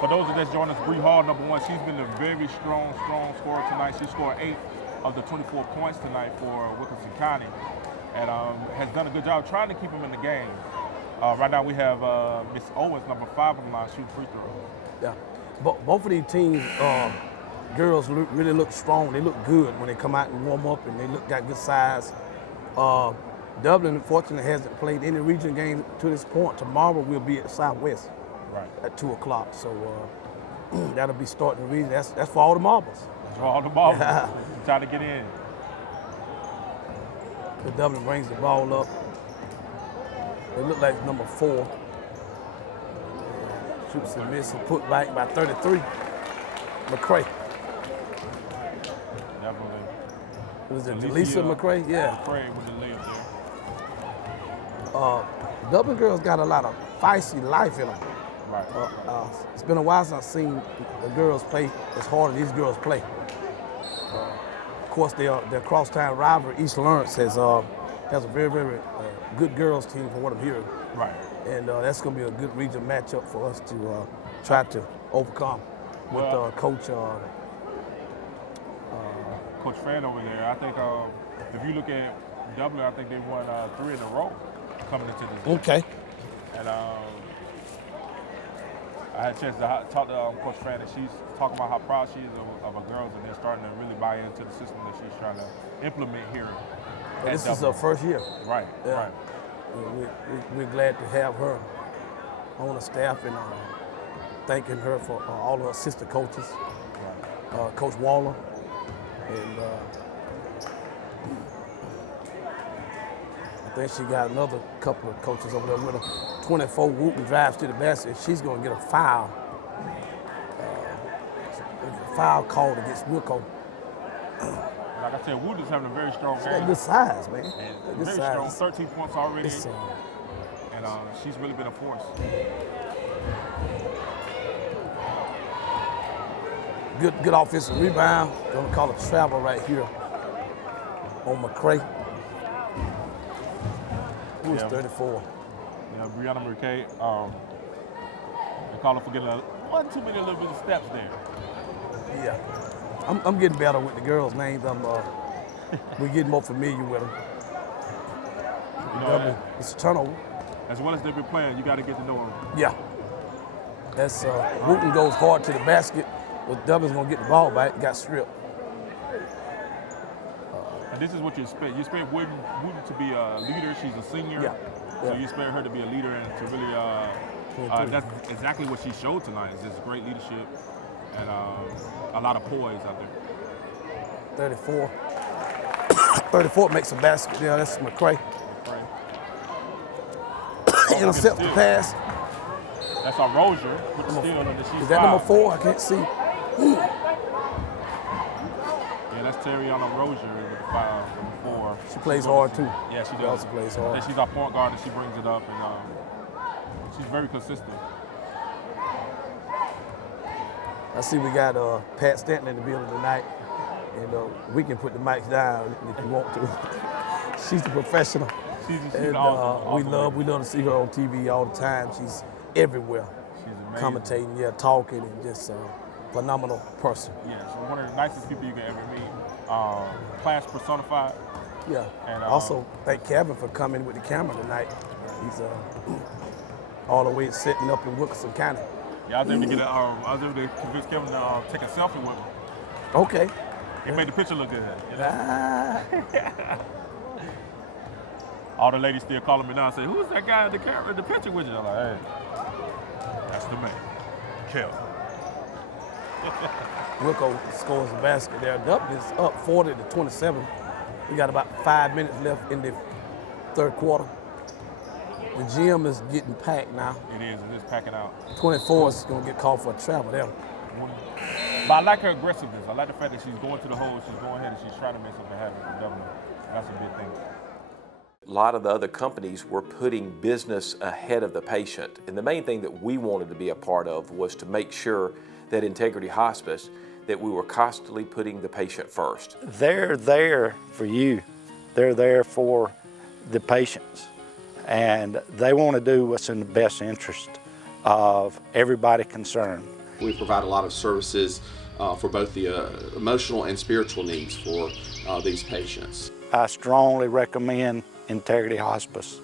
For those of us joining us, Bree Hall, number 1, she's been a very strong scorer tonight. She scored 8 of the 24 points tonight for Wilkinson County, and has done a good job trying to keep them in the game. Right now we have Miss Owens, number 5 on the line, shooting free throws. Yeah, both of these teams, girls really look strong. They look good when they come out and warm up, and they got good size. Dublin, unfortunately, hasn't played any region game to this point. Tomorrow we'll be at Southwest at 2 o'clock. So that'll be starting the region. That's for all the marbles. That's for all the marbles. Trying to get in. The Dublin brings the ball up. It looked like number 4. Shoots and misses, put back by 33. McCray. Definitely. Was it Delisa McCray? Yeah. McCray with the lead there. Dublin girls got a lot of feisty life in them. Right. It's been a while since I've seen the girls play as hard as these girls play. Of course, their crosstown rival, East Lawrence, has a very, very good girls team from what I'm hearing. Right. And that's going to be a good region matchup for us to try to overcome with Coach Fan over there. I think if you look at Dublin, I think they won 3 in a row coming into this game. Okay. And I had a chance to talk to Coach Fan, and she's talking about how proud she is of her girls, and they're starting to really buy into the system that she's trying to implement here. This is her first year. Right, yeah. right. We're glad to have her on the staff, and thanking her for all her assistant coaches, right. Coach Waller, and I think she got another couple of coaches over there with her. 24 Wooten drives to the basket. She's going to get a foul. A foul called against Wilco. Like I said, Wooten's having a very strong game. She's got good size, man. And good very size. strong, 13 points already. And she's really been a force. Good offensive rebound. Gonna call a travel right here on McCray. Who's 34? Yeah, Brianna McCray. They call her for getting one too many little bit of steps there. Yeah. I'm getting better with the girls' names. We're getting more familiar with them. It's a turnover. As well as they've been playing, you got to get to know them. Yeah. That's Wooten goes hard to the basket, but Dublin's gonna get the ball back. Got stripped. And this is what you expect. You expect Wooten to be a leader. She's a senior. Yeah. So you expect her to be a leader and to really. That's exactly what she showed tonight. Is just great leadership and a lot of poise out there. 34. 34 makes a basket there. That's McCray. Intercept the pass. That's our Rozier with the steal. Is that number 4? I can't see. Yeah, that's Terriana Rozier with the foul, number 4. She plays hard too. Yeah, she does. She also plays hard. And she's our point guard and she brings it up, and she's very consistent. I see we got Pat Stanton in the building tonight, and we can put the mics down if you want to. She's a professional. She's and awesome. we love to see her on TV all the time. She's everywhere. She's amazing. Commentating, talking, and just a phenomenal person. Yeah, she's one of the nicest people you can ever meet. Class personified. Yeah. And also thank Kevin for coming with the camera tonight. He's all the way setting up in Wilkinson County. Yeah, I was able to convince Kevin to take a selfie with him. Okay. He made the picture look good. You know? All the ladies still calling me now and say, "Who's that guy in the camera, in the picture with you?" I'm like, "Hey, that's the man, Kevin." Wilco scores a basket there. Dublin's up 40-27. We got about 5 minutes left in the third quarter. The gym is getting packed now. It is packing out. 24 is going to get called for a travel there. But I like her aggressiveness. I like the fact that she's going to the hole, she's going ahead and she's trying to make something happen for Dublin. That's a big thing. A lot of the other companies were putting business ahead of the patient. And the main thing that we wanted to be a part of was to make sure that Integrity Hospice, that we were constantly putting the patient first. They're there for you. They're there for the patients. And they want to do what's in the best interest of everybody concerned. We provide a lot of services for both the emotional and spiritual needs for these patients. I strongly recommend Integrity Hospice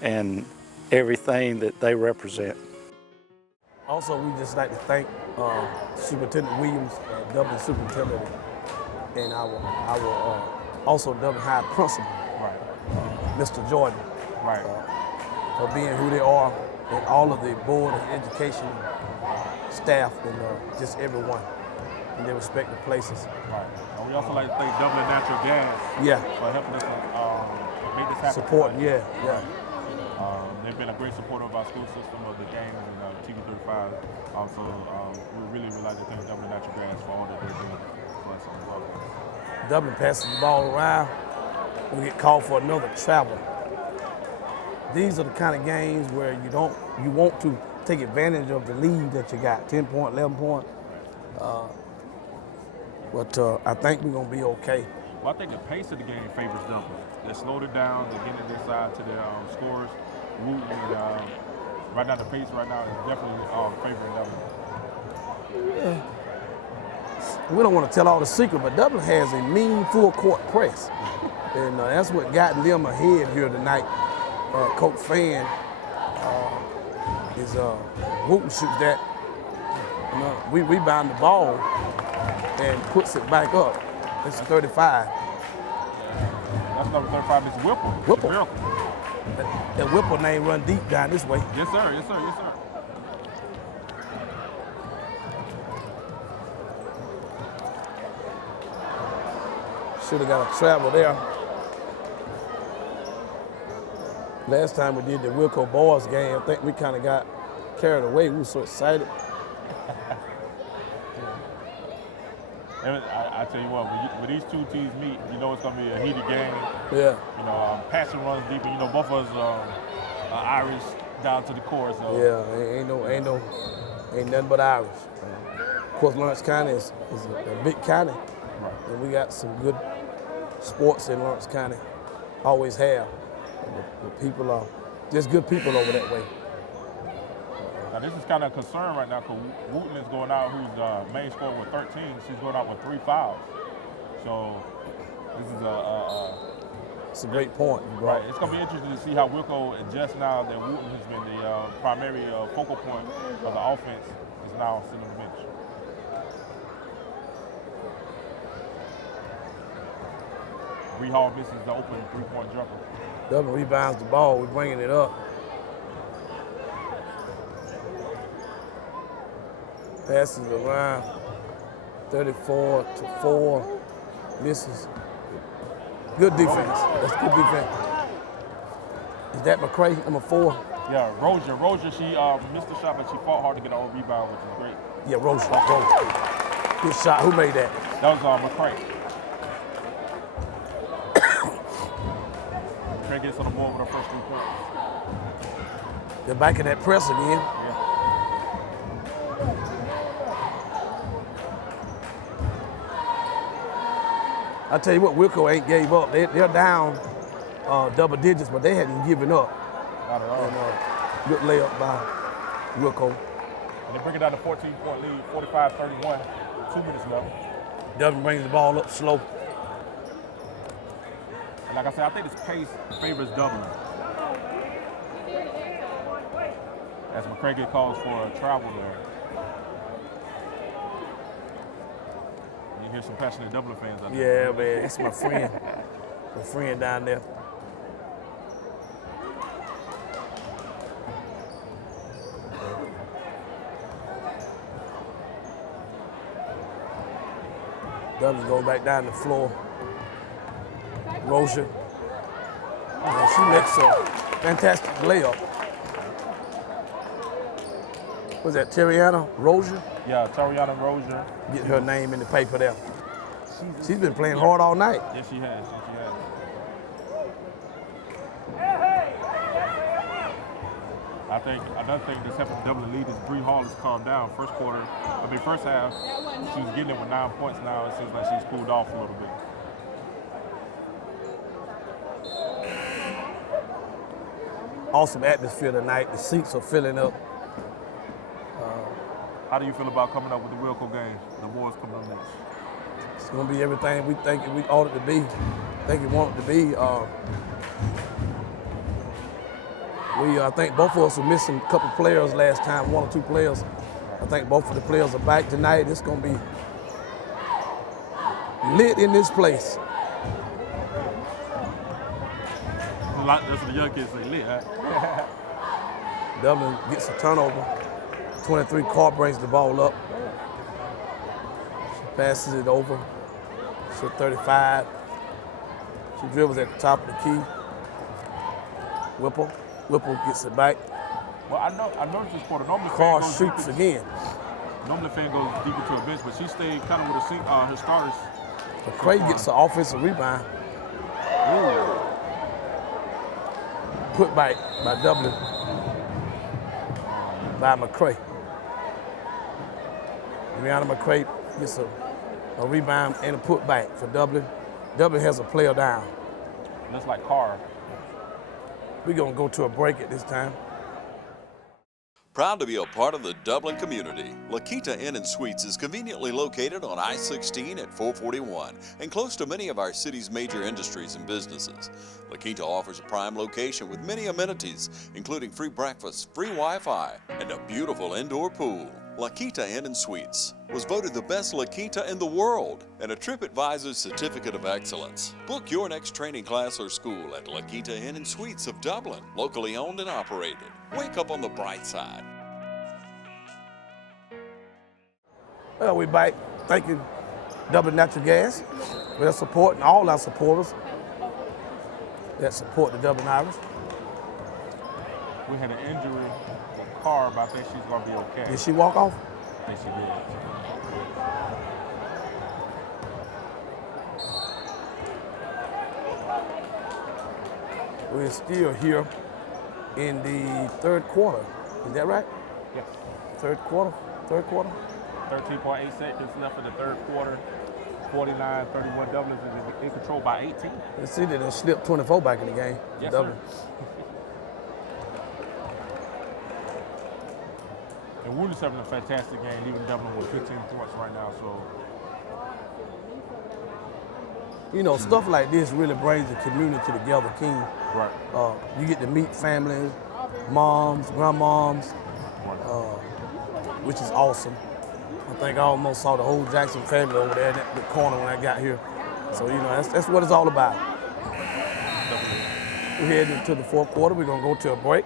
and everything that they represent. Also, we just like to thank Superintendent Williams, Dublin Superintendent, and our also Dublin High Principal, Mr. Jordan, for being who they are, and all of the board of education staff and just everyone in their respective places. Right. And we also like to thank Dublin Natural Gas for helping us make this happen. Supporting, yeah. They've been a great supporter of our school system, of the game, and TV 35. So we really would like to thank Dublin Natural Gas for all that they're doing for us on the ball. Dublin passes the ball around. We get called for another travel. These are the kind of games where you want to take advantage of the lead that you got, 10 point, 11 point. But I think we're gonna be okay. Well, I think the pace of the game favors Dublin. They slowed it down, they're getting it inside to their scores. Wooten, right now the pace right now is definitely favoring Dublin. Yeah. We don't want to tell all the secret, but Dublin has a mean full court press. And that's what got them ahead here tonight. Coach Fan is Wooten shoots that. We rebound the ball and puts it back up. It's 35. That's number 35, Mr. Wilco. That Whipple name run deep down this way. Yes, sir. Yes, sir. Yes, sir. Should have got a travel there. Last time we did the Wilco boys game, I think we kind of got carried away. We were so excited. I tell you what, when these two teams meet, you know it's going to be a heated game. Yeah. You know, passion runs deep, and you know both of us are Irish down to the core. So. Yeah, ain't nothing but Irish. Of course, Lawrence County is a big county, right. And we got some good sports in Lawrence County. Always have. The people are just good people over that way. Now this is kind of a concern right now because Wooten is going out, who's the main scorer with 13. She's going out with 3 fouls. So this is it's a great point. Right. It's going to be interesting to see how Wilco adjusts now that Wooten has been the primary focal point of the offense. Is now sitting on the bench. Bree Hall misses the open 3-point jumper. Dublin rebounds the ball. We're bringing it up. Passes around, 34-4, misses. Good defense. That's good defense. Is that McCray, number 4? Yeah, Rozier, she missed the shot, but she fought hard to get her own rebound, which is great. Yeah, Rozier. Good shot. Who made that? That was McCray. McCray gets on the board with her first 3 points. They're back in that press again. Yeah. I tell you what, Wilco ain't gave up. They're down double digits, but they hadn't given up. Not at all. And, good layup by Wilco. And they bring it down to 14-point lead, 45-31, 2 minutes left. Dublin brings the ball up slow. And like I said, I think this pace favors Dublin. As McCray calls for a travel there. You hear some passionate Dublin fans out there. Yeah, man, it's my friend. My friend down there. Dublin's going back down the floor. Rozier. And she makes a fantastic layup. Was that Terriana Rozier? Yeah, Terriana Rozier. Get her name in the paper there. She's been playing hard all night. Yes, she has. Yes, she has. I think another thing that's helping Dublin lead is Bree Hall has calmed down. First half, she was getting it with 9 points. Now it seems like she's cooled off a little bit. Awesome atmosphere tonight. The seats are filling up. How do you feel about coming up with the Wilco game? The boys coming up next. It's going to be everything we think we ought it to be. Think we want it to be. I think both of us were missing a couple players last time, 1 or 2 players. I think both of the players are back tonight. It's going to be lit in this place. That's what the young kids say, lit, huh? Dublin gets a turnover. 23, Carr brings the ball up. She passes it over. She's 35. She dribbles at the top of the key. Whipple gets it back. Well, I noticed this quarter. Normally, Carr Fan goes shoots deep again. Normally, Fan goes deep into a bench, but she stayed kind of with her starters. McCray gets the offensive rebound. Ooh. Put back by Dublin. By McCray. Brianna McCray gets a rebound and a putback for Dublin. Dublin has a player down. Looks like Carr. We're going to go to a break at this time. Proud to be a part of the Dublin community, La Quinta Inn and Suites is conveniently located on I-16 at 441 and close to many of our city's major industries and businesses. La Quinta offers a prime location with many amenities, including free breakfast, free Wi-Fi, and a beautiful indoor pool. La Quinta Inn and Suites was voted the best La Quinta in the world and a TripAdvisor's Certificate of Excellence. Book your next training class or school at La Quinta Inn and Suites of Dublin, locally owned and operated. Wake up on the bright side. Well, we're back thanking Dublin Natural Gas for their support and all our supporters that support the Dublin Irish. We had an injury with Carr, but I think she's going to be okay. Did she walk off? I think she did. We're still here in the third quarter. Is that right? Yes. Third quarter? 13.8 seconds left in the third quarter. 49-31 Dublin is in control by 18. You see that they slipped 24 back in the game. Yes, Dublin. And Woodley's having a fantastic game, leaving Dublin with 15 points right now. So, you know, stuff like this really brings the community together, King. Right. You get to meet families, moms, grandmoms, which is awesome. I think I almost saw the whole Jackson family over there in that corner when I got here. So, you know, that's what it's all about. We're heading into the fourth quarter. We're going to go to a break.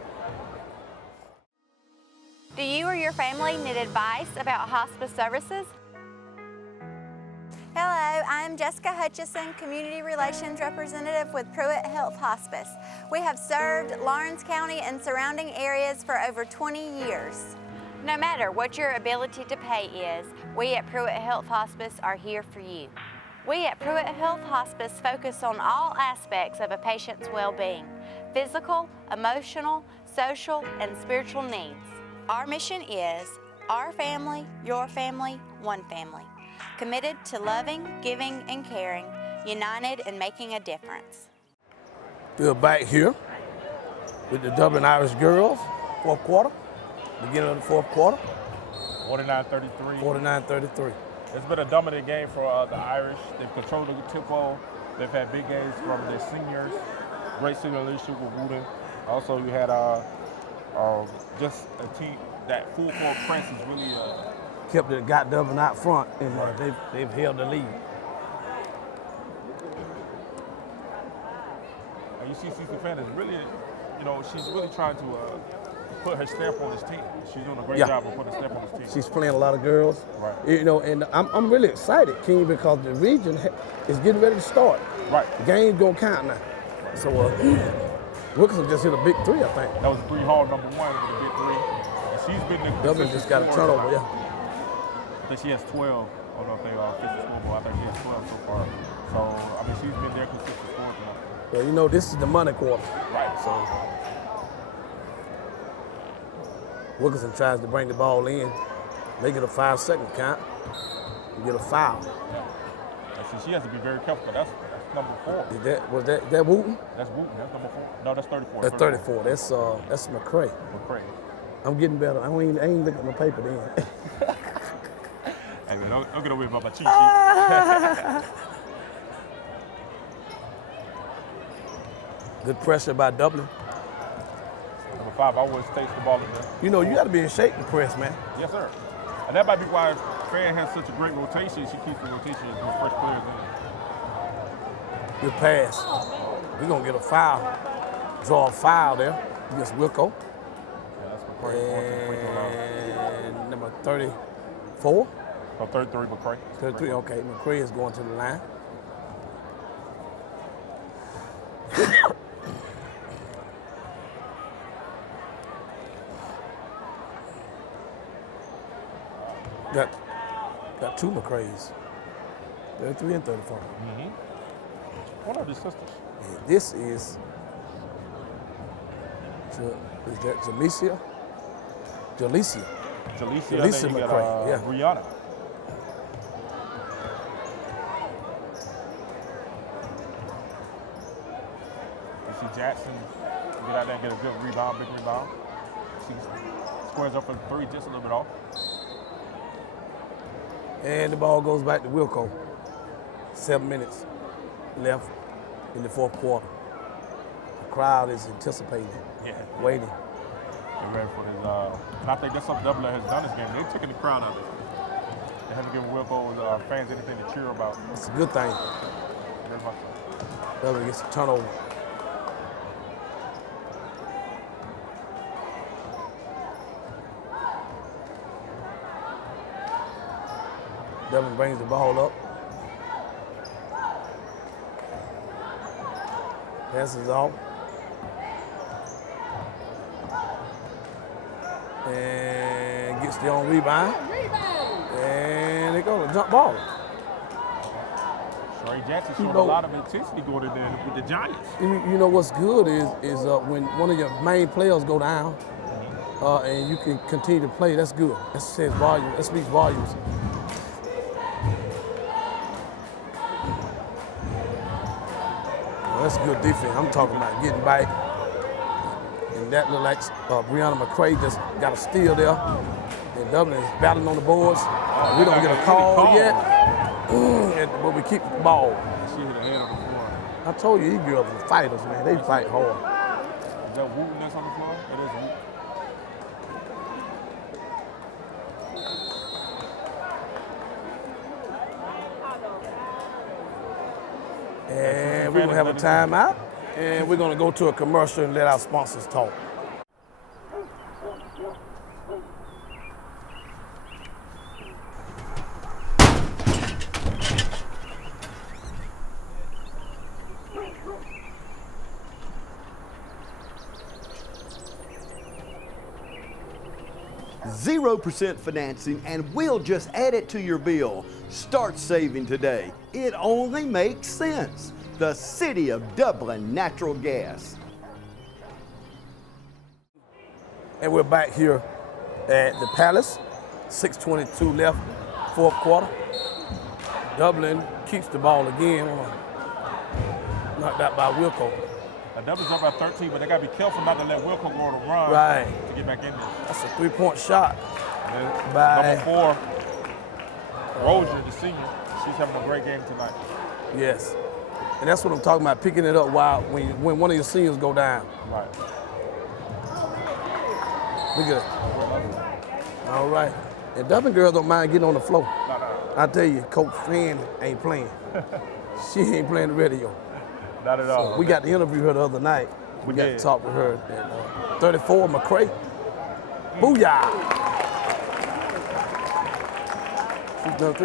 Do you or your family need advice about hospice services? Hello, I'm Jessica Hutchison, Community Relations Representative with Pruitt Health Hospice. We have served Lawrence County and surrounding areas for over 20 years. No matter what your ability to pay is, we at Pruitt Health Hospice are here for you. We at Pruitt Health Hospice focus on all aspects of a patient's well-being: physical, emotional, social, and spiritual needs. Our mission is our family, your family, one family. Committed to loving, giving, and caring, united in making a difference. We're back here with the Dublin Irish girls, fourth quarter, beginning of the fourth quarter. 49-33. 49-33. It's been a dominant game for the Irish. They've controlled the tempo. They've had big games from their seniors. Great senior leadership with Wooden. Also, you had just a team that full court press is really got Dublin out front, and they've held the lead. And you see Cece Fan is really, you know, she's really trying to put her stamp on this team. She's doing a great job of putting a stamp on this team. She's playing a lot of girls. Right. You know, and I'm really excited, King, because the region is getting ready to start. Right. The game's gonna count now. So Wilson just hit a big three, I think. That was Bree Hall, number one, with a big three. And she's been the Dublin just got a turnover, yeah. I think she has 12 on the thing, official scoreboard. I think she has 12 so far. So, I mean, she's been there consistent scoring tonight. Yeah, you know, this is the money quarter. Right. So Wilkerson tries to bring the ball in, make it a 5-second count, and get a foul. And so she has to be very careful, but that's number 4. Was that Wooten? That's Wooten. That's number 4. No, that's 34. That's 34. That's McCray. McCray. I'm getting better. I ain't looking at my paper then. Hey man, don't get away about my cheat sheet. Good pressure by Dublin. Number 5 always takes the ball in there. You know, you got to be in shape to press, man. Yes, sir. And that might be why Fan has such a great rotation. She keeps the rotation as fresh players in. Good pass. We're going to get a foul. Draw a foul there against Wilco. Yeah, that's McCray. And number 34. Oh, 33, McCray. 33, okay. McCray is going to the line. Got two McCrays, 33 and 34. What are these sisters? And this is that Jalecia? Jalecia. Jalecia McCray, yeah. Brianna. You see Jackson get out there and get a good rebound, big rebound. She squares up for the three, just a little bit off. And the ball goes back to Wilco. 7 minutes left in the fourth quarter. The crowd is anticipating, waiting. They're ready for this. And I think that's something Dublin has done this game. They've taken the crowd out of it. They haven't given Wilco's fans anything to cheer about. It's a good thing. Very much so. Dublin gets a turnover. Dublin brings the ball up. Passes off. And gets the on rebound. And they go to jump ball. Trey Jackson showed a lot of intensity going in there with the Giants. You know what's good is when one of your main players go down and you can continue to play, that's good. That says volume. That speaks volumes. That's good defense. I'm talking about getting back. And that looked like Brianna McCray just got a steal there. And Dublin is battling on the boards. We don't get a call yet. But we keep the ball. She hit her head on the floor. I told you, these girls are fighters, man. They fight hard. Is that Wooten that's on the floor? It is Wooten. And we're going to have a timeout, and we're going to go to a commercial and let our sponsors talk. %0 financing, and we'll just add it to your bill. Start saving today. It only makes sense. The City of Dublin Natural Gas. And we're back here at the Palace. 6:22 left, fourth quarter. Dublin keeps the ball again. Knocked out by Wilco. Dublin's up by 13, but they got to be careful not to let Wilco go on a run to get back in there. That's a three-point shot. By number 4, Rozier, the senior. She's having a great game tonight. Yes. And that's what I'm talking about, picking it up when one of your seniors go down. Right. Look at it. All right. And Dublin girls don't mind getting on the floor. I tell you, Coach Finn ain't playing. She ain't playing the radio. Not at all. We got to interview her the other night. We got to talk to her. And, 34, McCray. Booyah!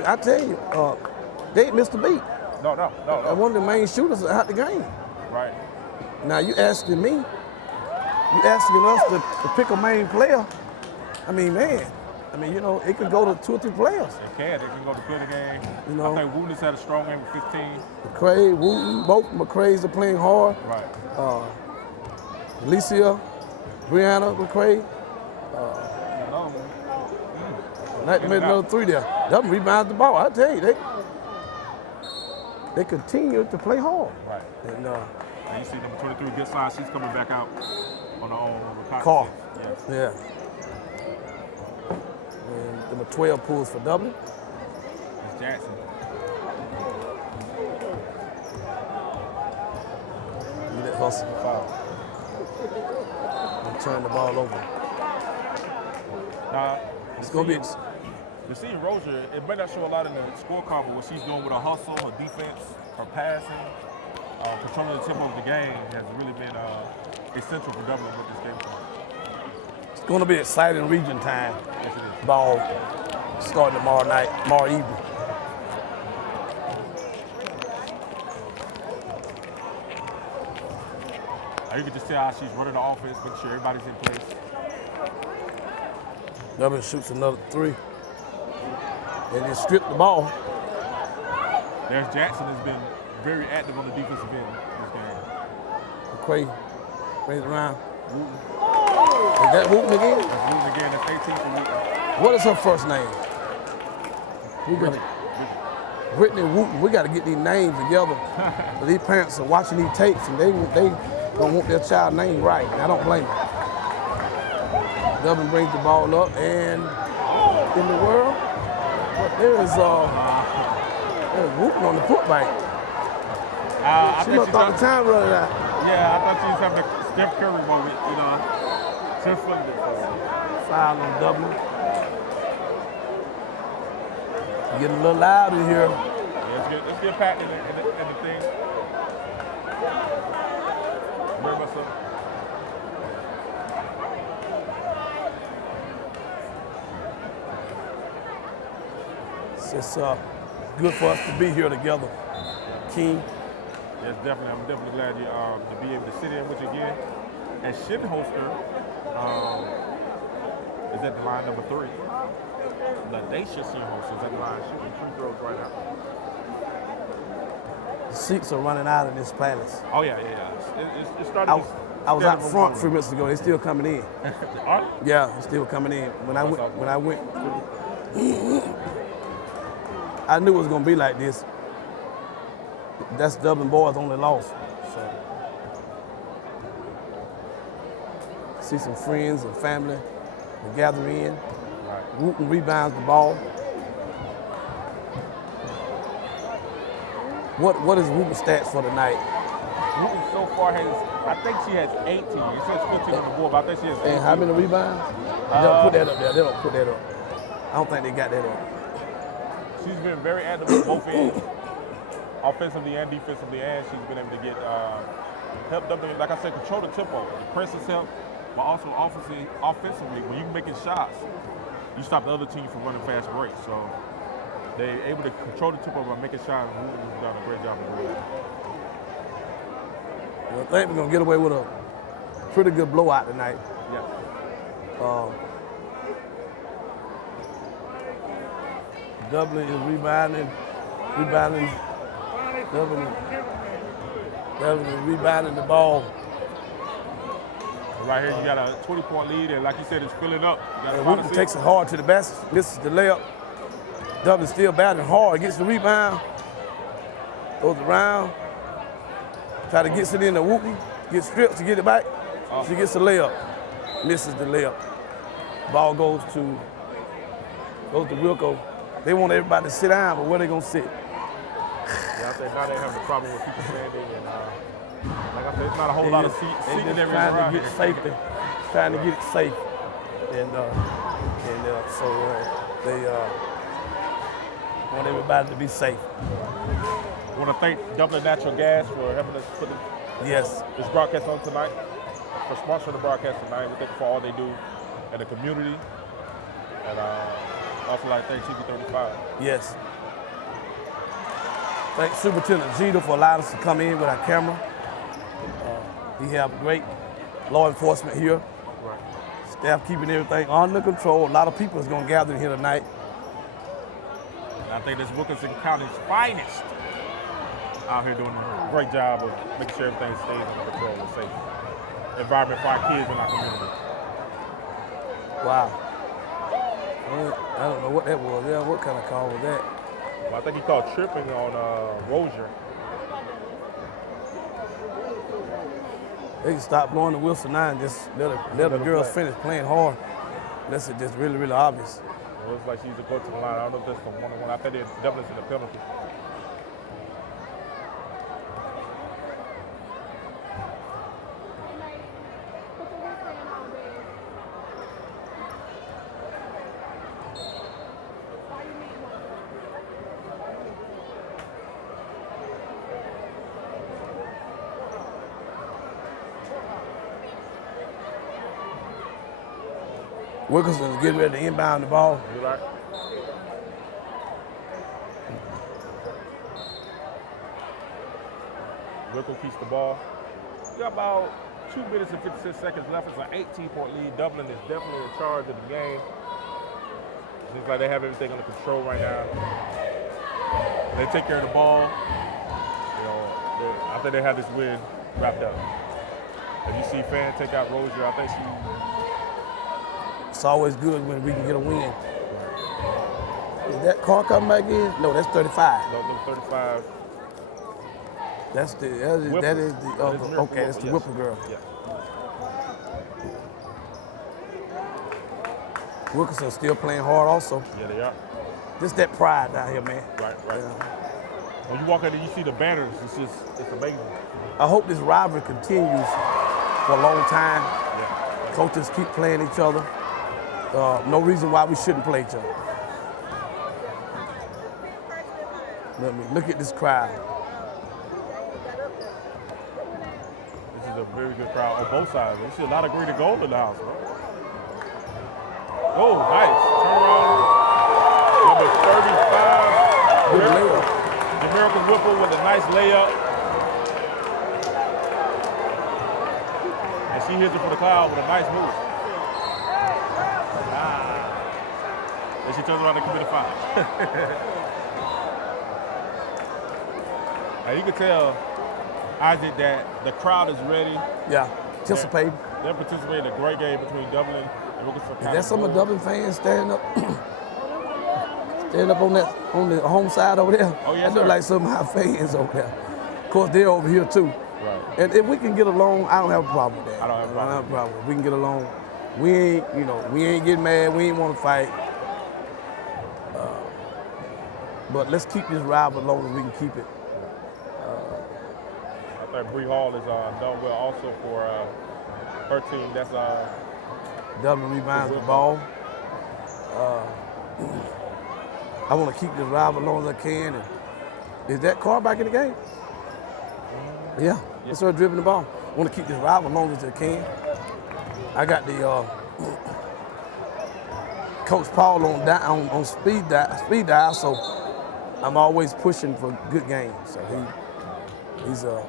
I tell you, they ain't missed a beat. No. One of the main shooters out the game. Right. Now you asking me, you asking us to pick a main player. I mean, man. I mean, you know, it can go to 2 or 3 players. It can go to play the game. You know, I think Wooten's had a strong game with 15. McCray, Wooten, both McCrays are playing hard. Right. Alicia, Brianna McCray. Knight made another 3 there. Dublin rebounds the ball. I tell you, they continue to play hard. Right. And you see number 23, good size. She's coming back out on her own. Carr. Yes. Yeah. And number 12 pulls for Dublin. It's Jackson. Look at that hustle. Foul. And turn the ball over. Now, it's going to be... You see Rozier, it may not show a lot in the scorecard, but what she's doing with her hustle, her defense, her passing, controlling the tempo of the game has really been essential for Dublin with this game. It's going to be exciting region time. Yes, it is. Ball starting tomorrow evening. You can just tell how she's running the offense, making sure everybody's in place. Dublin shoots another 3. and then strip the ball. There's Jackson has been very active on the defensive end this game. McQuay brings it around. Wooten. Is that Wooten again? That's Wooten again. That's 18 for Wooten. What is her first name? Brittany Wooten. We got to get these names together. These parents are watching these tapes and they don't want their child name right. And I don't blame them. Dublin brings the ball up and in the world, but there's Wooten on the putback. She must thought the time running out. Yeah, I thought she was having a Steph Curry moment, you know. Just flipped it. Foul on Dublin. Getting a little loud in here. Yeah, let's get packed in the thing. Where my son? It's good for us to be here together, King. Yes, definitely. I'm definitely glad you to be able to sit in with you again. And Shinholster is at the line number 3. Ladacia Shinholster is at the line shooting free throws right now. The seats are running out in this palace. Oh yeah. It started. I was out front 3 minutes ago. They're still coming in. Are they? Yeah, they're still coming in. When I went. I knew it was gonna be like this. That's Dublin boys' only loss. So, see some friends and family and gather in. Right. Wooten rebounds the ball. What is Wooten's stats for the night? Wooten so far has, I think she has 18. It says 15 on the board, but I think she has 18. And how many rebounds? They don't put that up there. They don't put that up. I don't think they got that up. She's been very active on both ends, offensively and defensively, and she's been able to get help Dublin, like I said, control the tempo. The press is help, but also offensively, when you're making shots, you stop the other team from running fast breaks. So they're able to control the tempo by making shots. Wooten's done a great job of doing that. Well, I think we're gonna get away with a pretty good blowout tonight. Yeah. Dublin is rebounding. Dublin is rebounding the ball. Right here, you got a 20-point lead, and like you said, it's filling up. And Wooten takes it hard to the basket, misses the layup. Dublin still batting hard, gets the rebound, goes around, try to get it in to Wooten, gets stripped to get it back. She gets the layup, misses the layup. Ball goes to Wilco. They want everybody to sit down, but where they gonna sit? Yeah, I think now they have a problem with people standing, and like I said, it's not a whole lot of seats. They just trying to get safety, trying to get it safe, and so they want everybody to be safe. I want to thank Dublin Natural Gas for helping us put this broadcast on tonight, for sponsoring the broadcast tonight. We thank you for all they do in the community, and also like thank TV35. Yes. Thank Superintendent Jeter for allowing us to come in with our camera. We have great law enforcement here. Right. Staff keeping everything under control. A lot of people is going to gather in here tonight. And I think this Wilkinson County's finest out here doing a great job of making sure everything stays under control and safe environment for our kids in our community. Wow. I don't know what that was. Yeah, what kind of call was that? Well, I think he called tripping on Rozier. They can stop blowing the whistle now and just let the girls finish playing hard. That's just really, really obvious. It looks like she used to go to the line. I don't know if that's the one-on-one. I think Dublin's in the penalty. Wilkinson's getting ready to inbound the ball. Right. Wilco keeps the ball. We got about 2 minutes and 56 seconds left. It's an 18-point lead. Dublin is definitely in charge of the game. Seems like they have everything under control right now. They take care of the ball. You know, I think they have this win wrapped up. If you see Fan take out Rozier, I think It's always good when we can get a win. Is that car coming back in? No, that's 35. No, 35. That is the other. Okay, that's the yes. Whipper girl. Yeah. Wilkerson's still playing hard also. Yeah, they are. Just that pride down here, man. Right. Yeah. When you walk in and you see the banners, it's amazing. I hope this rivalry continues for a long time. Yeah. Coaches keep playing each other. No reason why we shouldn't play each other. Look at this crowd. This is a very good crowd on both sides. You see a lot of green and gold in the house, bro. Oh, nice. Turn around. Number 35. Good layup. The American Whipper with a nice layup. And she hits it for the cloud with a nice move. And she turns around and commits a foul. Now you can tell, Isaac, that the crowd is ready. Yeah, participating. They're participating in a great game between Dublin and Wilco. Is that some of Dublin fans standing up? Standing up on the home side over there? Oh, yes, that look sir. like some of our fans over there. Of course, they're over here too. Right. And if we can get along, I don't have a problem with that. I don't have a problem. If we can get along, we ain't getting mad. We ain't want to fight. But let's keep this rival as long as we can keep it. I think Bree Hall has done well also for her team. That's Dublin rebounds the ball. I want to keep this rival as long as I can. And is that car back in the game? Yeah. It's her dribbling the ball. I want to keep this rival as long as I can. I got the Coach Paul on speed dial, so I'm always pushing for good games. So he's a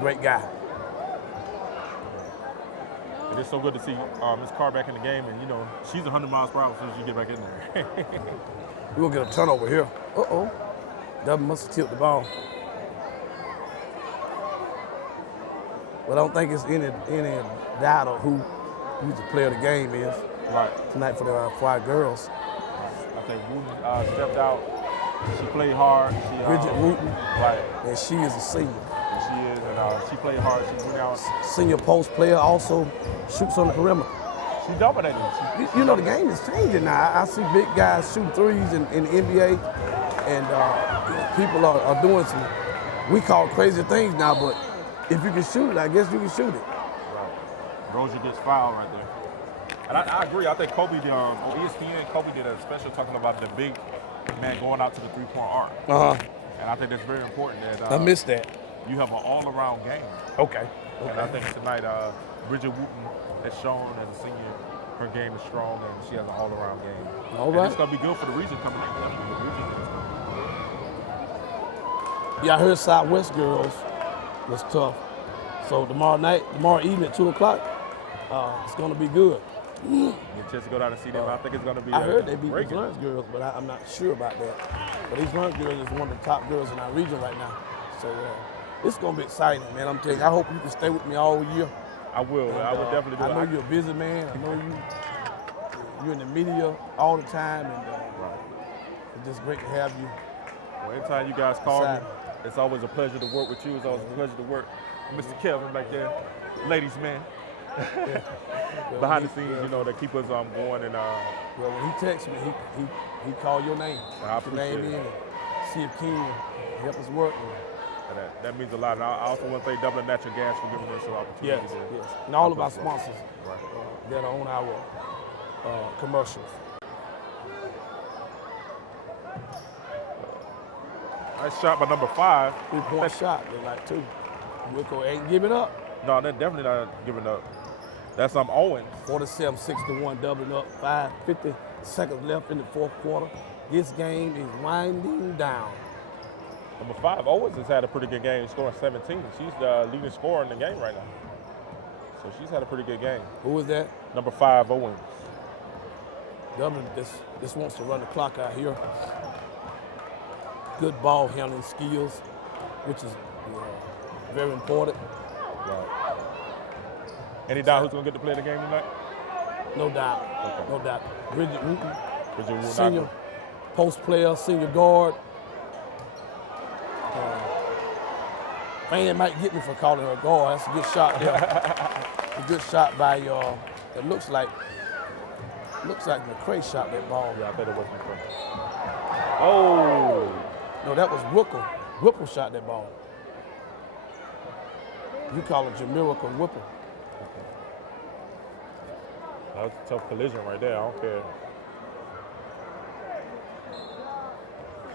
great guy. It is so good to see Miss Carr back in the game, and she's 100 miles per hour as soon as you get back in there. We're gonna get a turnover here. Uh-oh. Dublin must have tipped the ball. But I don't think it's any doubt of who the player of the game is. Right. Tonight for our girls. I think Wooten stepped out. She played hard. Bridget Wooten. Right. And she is a senior. She is, and she played hard. She went out. Senior post player also shoots on the perimeter. She dominated. The game is changing now. I see big guys shooting threes in the NBA, and people are doing some, we call crazy things now, but if you can shoot it, I guess you can shoot it. Right. Rozier gets fouled right there. And I agree. I think Kobe did, on ESPN, Kobe did a special talking about the big man going out to the three-point arc. And I think that's very important that I missed that. You have an all-around game. Okay. And I think tonight, Bridget Wooten has shown as a senior, her game is strong and she has an all-around game. All right. And it's going to be good for the region coming in. Yeah, I heard Southwest girls was tough. So tomorrow evening at 2 o'clock, it's going to be good. Get a chance to go down and see them. I think it's going to be I heard they beat great these Lawrence girls, but I'm not sure about that. But these Lawrence girls is one of the top girls in our region right now. So it's going to be exciting, man. I'm telling you, I hope you can stay with me all year. I will. And, I would definitely do I it. know you're a busy man. I know you're in the media all the time, and it's just great to have you. Well, anytime you guys call me, it's always a pleasure to work with you. It's always a pleasure to work with Mr. Kelvin back there, ladies man. Behind the scenes, to keep us going. And well, when he texts me, he call your name. I appreciate your name in and see if King will help us work. That means a lot. And I also want to thank Dublin Natural Gas for giving us an opportunity. Yes. And all of our sponsors that are on our commercials. Nice shot by number 5. 3-point shot, they like 2. Wilco ain't giving up. No, they're definitely not giving up. That's Owens. 47-61, Dublin up. 5:50 seconds left in the fourth quarter. This game is winding down. Number 5, Owens has had a pretty good game, scoring 17. She's the leading scorer in the game right now. So she's had a pretty good game. Who is that? Number 5, Owens. Dublin, this Just wants to run the clock out here. Good ball handling skills, which is very important. Right. Any doubt who's going to get to play the game tonight? No doubt. Okay. No doubt. Bridget Wooten, Bridget Wooten, senior post player, senior guard. Fan might get me for calling her a guard. That's a good shot there. A good shot by it looks like McCray shot that ball. Yeah, I bet it was McCray. Oh! No, that was Wilco. Wilco shot that ball. You call it Jamirica Whipple. That was a tough collision right there. I don't care.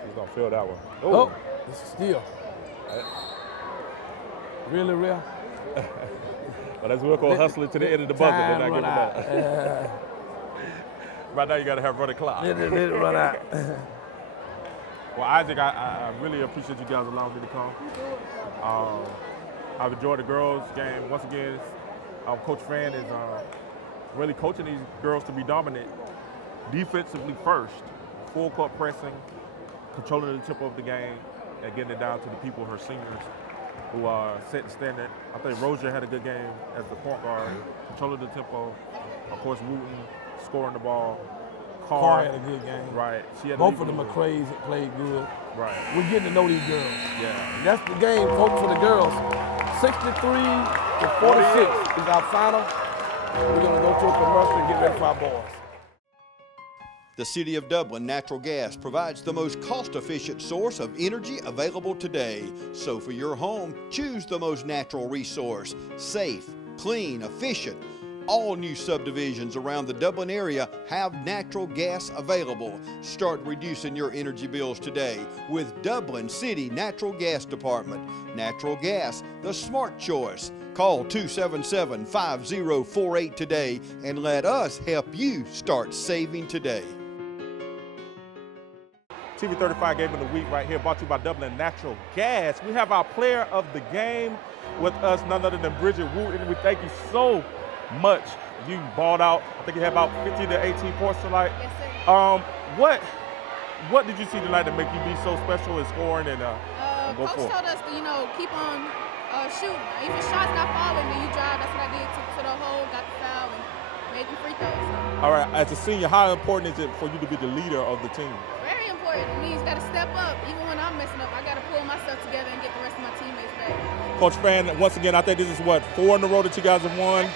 She's going to feel that one. Oh, this is still. Really real? Well, that's Wilco hustling to the end of the buzzer. They're not giving up. Right now, you got to have running clock. Let it run out. Well, Isaac, I really appreciate you guys allowing me to come. I've enjoyed the girls' game. Once again, Coach Fan is really coaching these girls to be dominant defensively first, full court pressing, controlling the tempo of the game, and getting it down to the people, her seniors, who set the standard. I think Rozier had a good game as the point guard, controlling the tempo. Of course, Wooten scoring the ball. Carr had a good game. Right. Both of the McCrays played good. Right. We're getting to know these girls. Yeah. And that's the game, folks, for the girls. 63-46 is our final. We're going to go to a commercial and get ready for our boys. The City of Dublin Natural Gas provides the most cost-efficient source of energy available today. So for your home, choose the most natural resource. Safe, clean, efficient. All new subdivisions around the Dublin area have natural gas available. Start reducing your energy bills today with Dublin City Natural Gas Department. Natural gas, the smart choice. Call 277-5048 today and let us help you start saving today. TV 35 Game of the Week right here, brought to you by Dublin Natural Gas. We have our player of the game with us, none other than Bridget Wooten. We thank you so much. You balled out. I think you had about 15 to 18 points tonight. Yes, sir. What did you see tonight to make you be so special in scoring and go Coach forward? told us to, keep on shooting. If your shot's not falling, then you drive. That's what I did. Took to the hole, got the foul, and made the free throws. All right, as a senior, how important is it for you to be the leader of the team? Very important. It means got to step up. Even when I'm messing up, I got to pull myself together and get the rest of my teammates back. Coach Fan, once again, I think this is what, 4 in a row that you guys have won?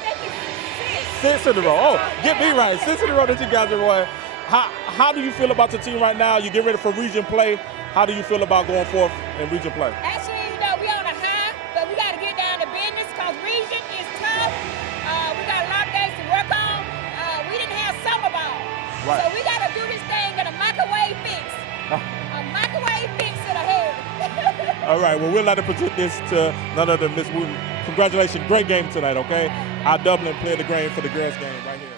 6 in a row. Oh, get me right. 6 in a row that you guys have won. How do you feel about the team right now? You get ready for region play. How do you feel about going forth in region play? Actually, we on a high, but we got to get down to business because region is tough. We got a lot of things to work on. We didn't have summer ball. Right. So we got to do this thing with a microwave fix. A microwave fix to the head. All right, well, we'd like to present this to none other than Ms. Wooten. Congratulations, great game tonight, okay? Our Dublin played the game for the girls game right here.